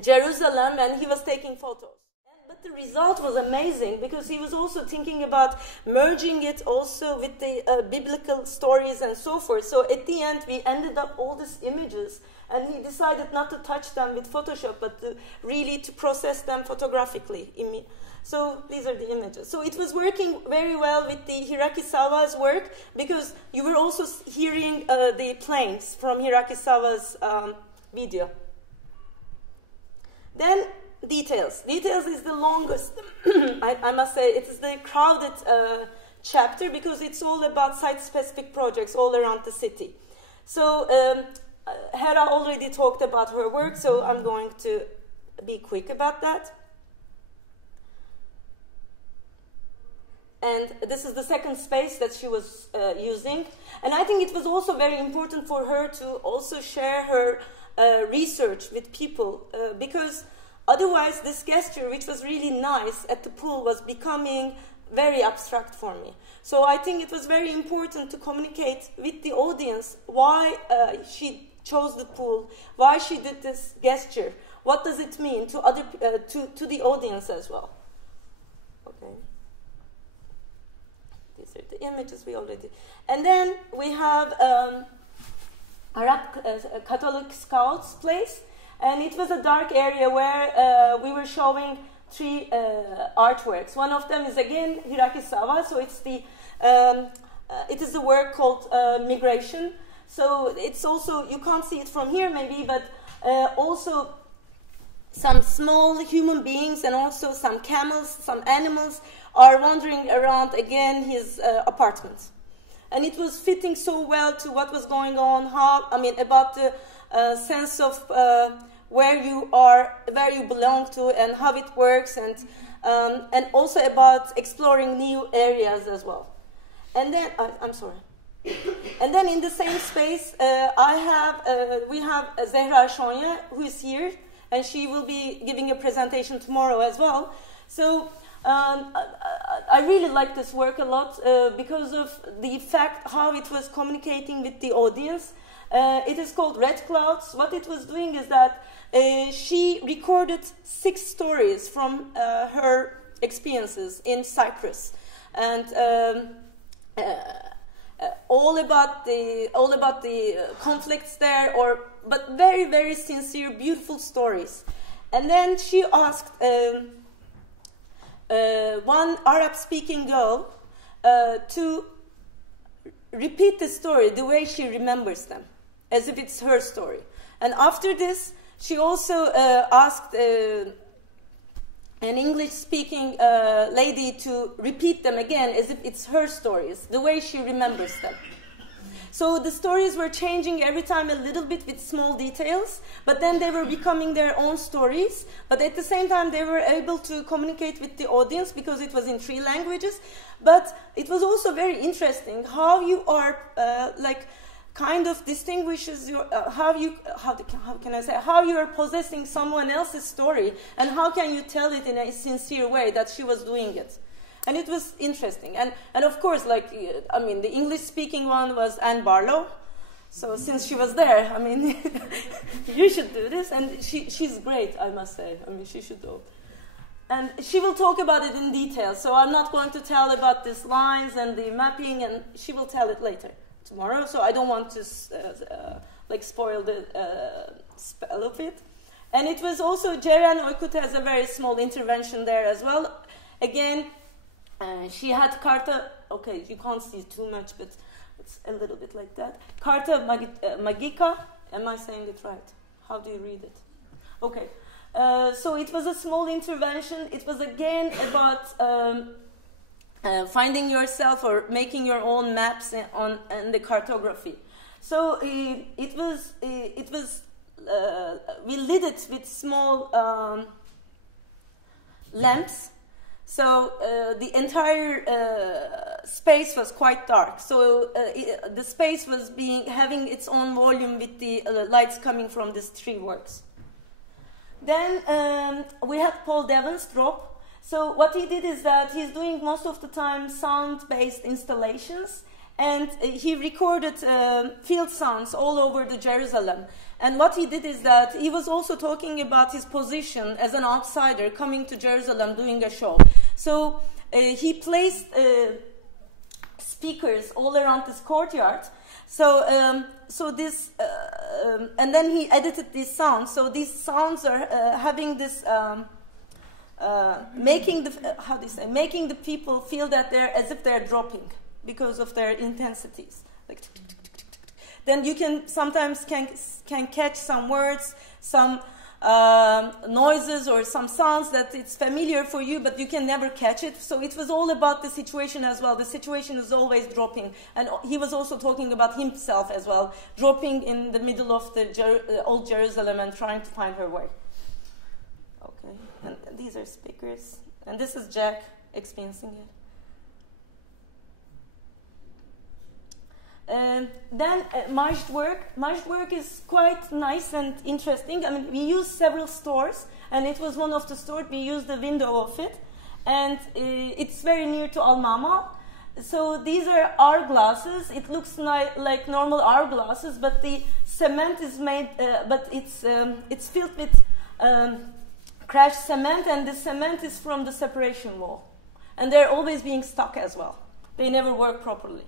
Jerusalem, and he was taking photos. But the result was amazing because he was also thinking about merging it also with the biblical stories and so forth. So at the end, we ended up all these images, and he decided not to touch them with Photoshop, but really to process them photographically. So these are the images. So it was working very well with the Hirakisawa's work because you were also hearing the planes from Hirakisawa's video. Then details. Details is the longest. I must say it is the crowded chapter because it's all about site-specific projects all around the city. So Hera already talked about her work, so I'm going to be quick about that. And this is the second space that she was using. And I think it was also very important for her to also share her research with people, because otherwise this gesture, which was really nice at the pool, was becoming very abstract for me. So I think it was very important to communicate with the audience why she chose the pool, why she did this gesture, what does it mean to other to the audience as well. Okay. These are the images we already. And then we have Arab Catholic Scouts place, and it was a dark area where we were showing 3 artworks. One of them is again Hiraki Sawa, so it's the it is a work called Migration. So it's also, you can't see it from here maybe, but also some small human beings and also some camels, some animals are wandering around again his apartment. And it was fitting so well to what was going on, about the sense of where you are, where you belong to, and how it works, and also about exploring new areas as well. And then, I'm sorry. And then in the same space, we have Zehra Shonya, who is here, and she will be giving a presentation tomorrow as well. So I really like this work a lot because of the fact how it was communicating with the audience. It is called Red Clouds. What it was doing is that she recorded 6 stories from her experiences in Cyprus, and all about the conflicts there, but very, very sincere, beautiful stories. And then she asked one Arab-speaking girl to repeat the story the way she remembers them, as if it's her story. And after this, she also asked an English-speaking lady to repeat them again as if it's her stories, the way she remembers them. So the stories were changing every time a little bit with small details, but then they were becoming their own stories. But at the same time, they were able to communicate with the audience because it was in 3 languages. But it was also very interesting how you are kind of distinguishes your how you are possessing someone else's story, and how can you tell it in a sincere way that she was doing it. And it was interesting. And of course, the English-speaking one was Anne Barlow. So since she was there, you should do this. And she's great, I must say. She should do it. And she will talk about it in detail. So I'm not going to tell about these lines and the mapping, and she will tell it later, tomorrow. So I don't want to spoil the spell of it. And it was also, Ceren Oykut has a very small intervention there as well. Again, she had Carta, okay, you can't see too much, but it's a little bit like that. Carta Magica, am I saying it right? How do you read it? Okay, so it was a small intervention. It was again about finding yourself or making your own maps on the cartography. So it was we lit it with small lamps. So the entire space was quite dark. So the space was having its own volume with the lights coming from these 3 works. Then we had Paul Devonstrop. So what he did is that he's doing most of the time sound-based installations, and he recorded field sounds all over the Jerusalem. And what he did is that he was also talking about his position as an outsider coming to Jerusalem doing a show. So he placed speakers all around this courtyard. So and then he edited these sounds. So these sounds are having this making the people feel that they're as if they're dropping because of their intensities. Then you can sometimes can catch some words, some noises or some sounds that it's familiar for you, but you can never catch it. So it was all about the situation as well. The situation is always dropping. And he was also talking about himself as well, dropping in the middle of the old Jerusalem and trying to find her way. Okay, and these are speakers. And this is Jack experiencing it. Then merged work. Merged work is quite nice and interesting. I mean, we use several stores, and it was one of the stores. We used the window of it, and it's very near to Almama. So these are hourglasses. It looks like normal hourglasses, but the cement is made, but it's filled with crushed cement, and the cement is from the separation wall. And they're always being stuck as well. They never work properly.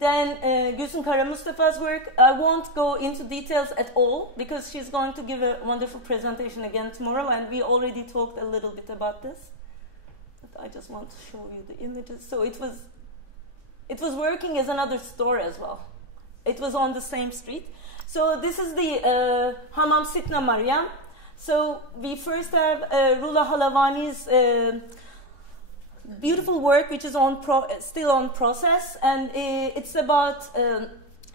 Then Gülsün Kara Mustafa''s work. I won't go into details at all because she's going to give a wonderful presentation again tomorrow, and we already talked a little bit about this. But I just want to show you the images. So it was working as another store as well. It was on the same street. So this is the Hamam Sitna Maryam. So we first have Rula Halavani's beautiful work, which is still on process, and it's about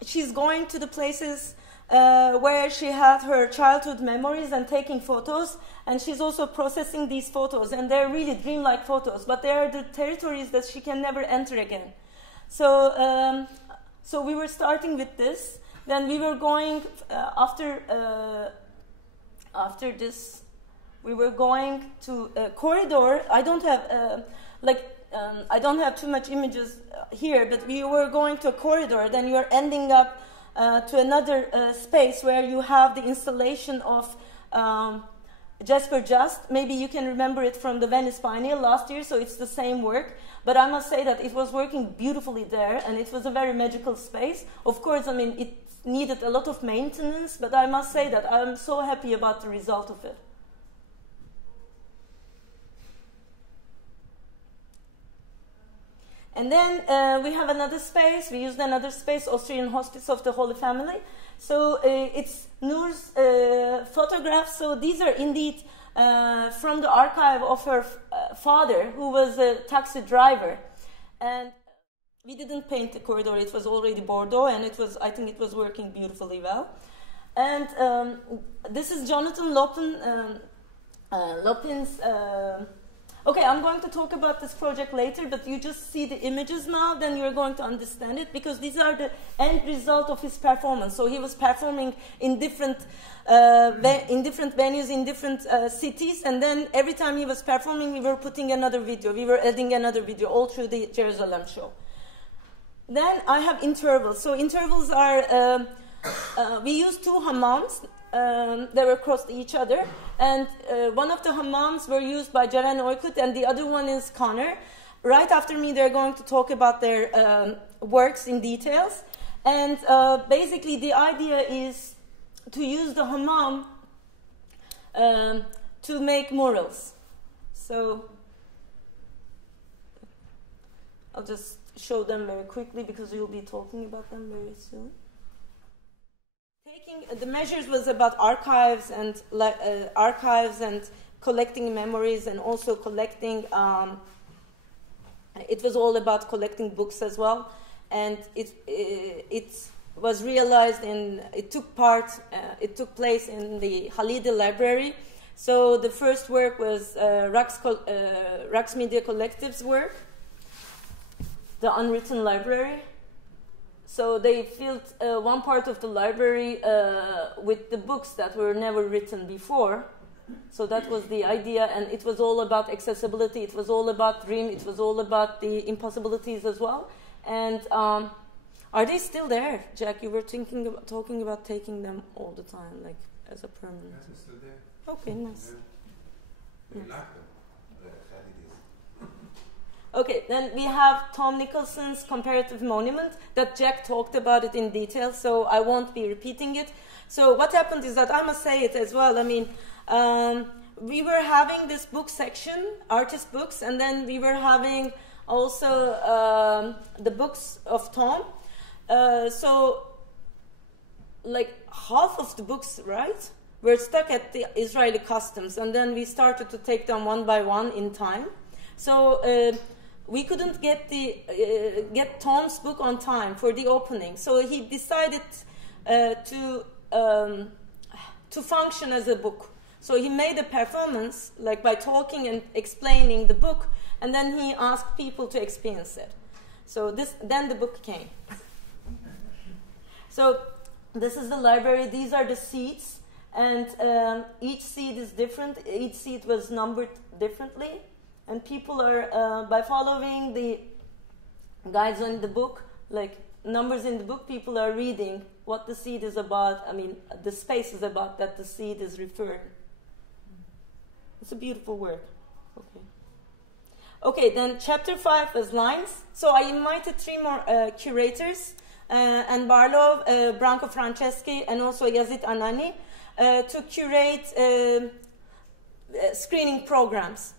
she's going to the places where she had her childhood memories and taking photos, and she's also processing these photos, and they're really dreamlike photos, but they are the territories that she can never enter again. So so we were starting with this. Then we were going after this. We were going to a corridor. I don't have I don't have too much images here, but we were going to a corridor. Then you are ending up to another space where you have the installation of Jesper Just. Maybe you can remember it from the Venice Biennial last year, so it's the same work. But I must say that it was working beautifully there, and it was a very magical space. Of course, I mean, it needed a lot of maintenance, but I must say that I'm so happy about the result of it. And then we have another space. We used another space, Austrian Hospice of the Holy Family. So it's Noor's photographs. So these are indeed from the archive of her father, who was a taxi driver. And we didn't paint the corridor. It was already Bordeaux, and I think it was working beautifully well. And this is Jonathan Lopin's... Okay, I'm going to talk about this project later, but you just see the images now, then you're going to understand it, because these are the end result of his performance. So he was performing in different venues, in different cities, and then every time he was performing, we were putting another video, we were adding another video, all through the Jerusalem show. Then I have intervals. So intervals are, we use two hammams. They were across each other, and one of the hammams were used by Ceren Oykut, and the other one is Connor. Right after me, they're going to talk about their works in details, and basically the idea is to use the hammam to make murals. So I'll just show them very quickly because we'll be talking about them very soon. The measures was about archives and collecting memories, and also collecting. It was all about collecting books as well, and it was realized it took place in the Halidi Library. So the first work was Raqs Media Collective's work, the Unwritten Library. So they filled one part of the library with the books that were never written before. So that was the idea, and it was all about accessibility. It was all about dream. It was all about the impossibilities as well. And are they still there, Jack? You were talking about taking them all the time, like as a permanent. Yeah, they're still there. Okay, nice. Yeah. We like them. Okay, then we have Tom Nicholson's comparative monument that Jack talked about it in detail, so I won't be repeating it. So what happened is that I must say it as well. I mean, we were having this book section, artist books, and then we were having also the books of Tom. So, like half of the books, right, were stuck at the Israeli customs, and then we started to take them one by one in time. So we couldn't get Tom's book on time for the opening. So he decided to function as a book. So he made a performance, like by talking and explaining the book, and then he asked people to experience it. So then the book came. So this is the library. These are the seats, and each seat is different. Each seat was numbered differently, and people are, by following the guides in the book, like numbers in the book, people are reading what the seat is about. I mean, the space is about that the seat is referring. It's a beautiful work. Okay. Okay, then chapter 5 was lines. So I invited 3 more curators, and Barlow, Branko Franceschi, and also Yazid Anani, to curate screening programs.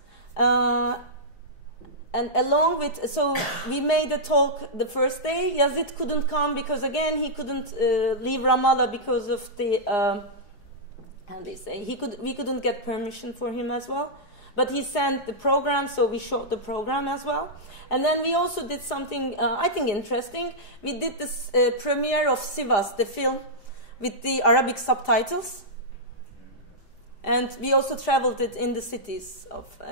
And along with, so we made a talk the first day. Yazid couldn't come because, again, he couldn't leave Ramallah because of the, how do they say, we couldn't get permission for him as well. But he sent the program, so we showed the program as well. And then we also did something, I think, interesting. We did this premiere of Sivas, the film, with the Arabic subtitles. And we also traveled it in the cities,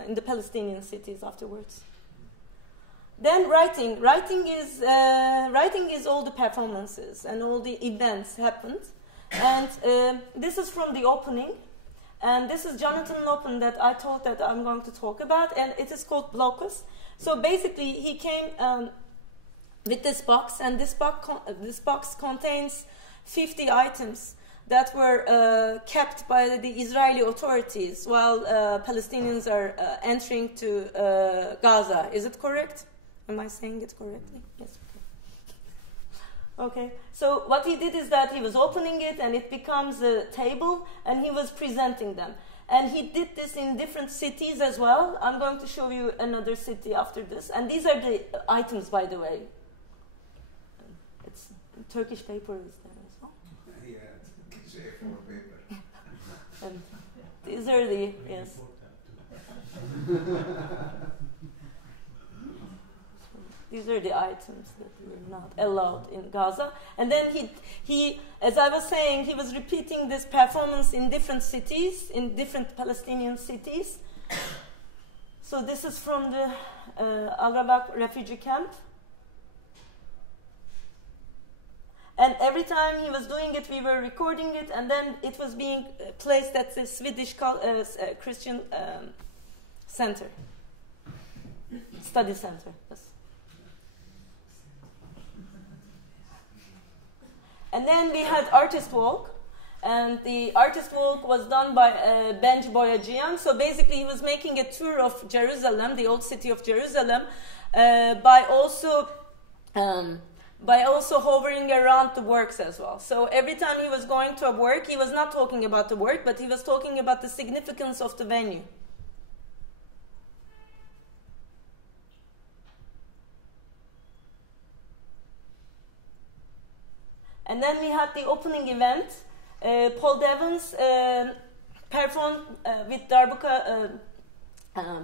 in the Palestinian cities afterwards. Then writing. Writing is all the performances and all the events happened. And this is from the opening. And this is Jonathan Lopen that I told that I'm going to talk about. And it is called Blockus. So basically, he came with this box. And this box contains 50 items that were kept by the Israeli authorities while Palestinians are entering to Gaza. Is it correct? Am I saying it correctly? Yes. Okay. So what he did is that he was opening it and it becomes a table and he was presenting them. And he did this in different cities as well. I'm going to show you another city after this. And these are the items, by the way. It's Turkish paper is there as well. Yeah, A4 paper. And these are the, yes. These are the items that were not allowed in Gaza. And then he, as I was saying, he was repeating this performance in different cities, in different Palestinian cities. So this is from the Al-Rabaq refugee camp. And every time he was doing it, we were recording it, and then it was being placed at the Swedish Christian center, study center. Yes. And then we had artist walk, and the artist walk was done by Benj Boyajian. So basically he was making a tour of Jerusalem, the old city of Jerusalem, by also hovering around the works as well. So every time he was going to a work, he was not talking about the work, but he was talking about the significance of the venue. And then we had the opening event. Paul Devons performed with Darbuka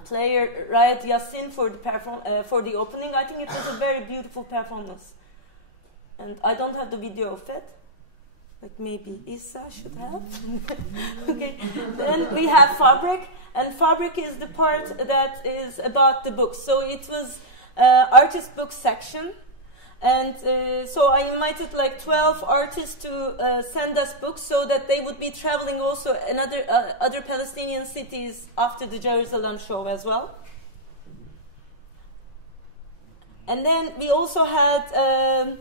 player Rayat Yassin for the opening. I think it was a very beautiful performance. And I don't have the video of it. Like maybe Issa should have. Okay. Then we have Fabric. And Fabric is the part that is about the books. So it was artist book section. And so I invited like 12 artists to send us books so that they would be traveling also in other Palestinian cities after the Jerusalem show as well. And then we also had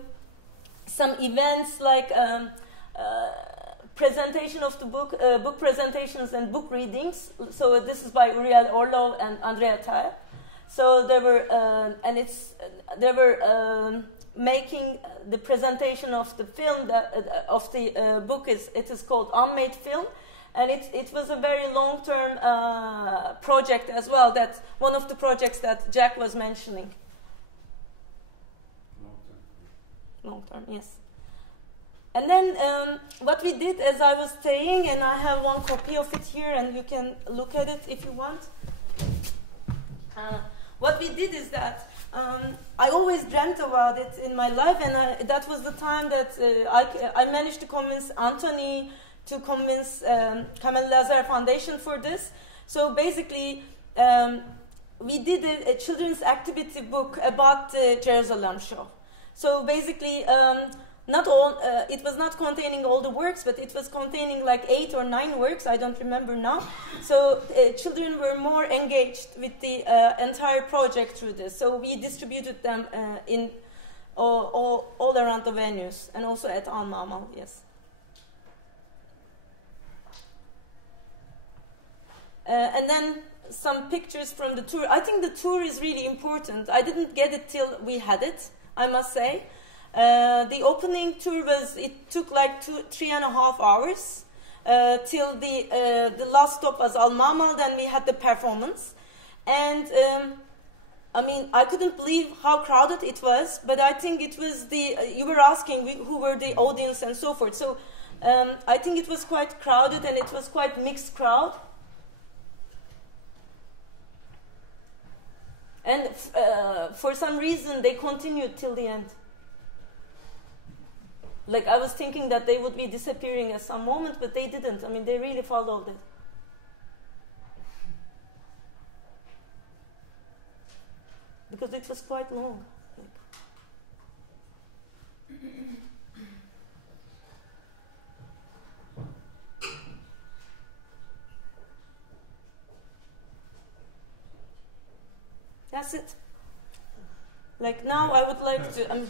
some events like presentation of the book, book presentations and book readings. So this is by Uriel Orlov and Andrea Taeb. So there were making the presentation of the film of the book is called Unmade Film, and it was a very long-term project as well. That's one of the projects that Jack was mentioning. Long-term, yes. And then what we did, as I was saying, and I have one copy of it here, and you can look at it if you want. What we did is that I always dreamt about it in my life, and that was the time that I managed to convince Anthony to convince Kamel Lazar Foundation for this. So basically, we did a children's activity book about the Jerusalem show. So basically, not all, it was not containing all the works, but it was containing like 8 or 9 works, I don't remember now. So children were more engaged with the entire project through this. So we distributed them in all around the venues, and also at Al-Ma'mal, yes. And then some pictures from the tour. I think the tour is really important. I didn't get it till we had it, I must say. The opening tour it took like 3.5 hours till the last stop was Al-Ma'mal, then we had the performance. And I mean, I couldn't believe how crowded it was, but I think it was you were asking who were the audience and so forth. So I think it was quite crowded, and it was quite mixed crowd. And for some reason, they continued till the end. Like, I was thinking that they would be disappearing at some moment, but they didn't. I mean, they really followed it. Because it was quite long. That's it. Like, now I would like to...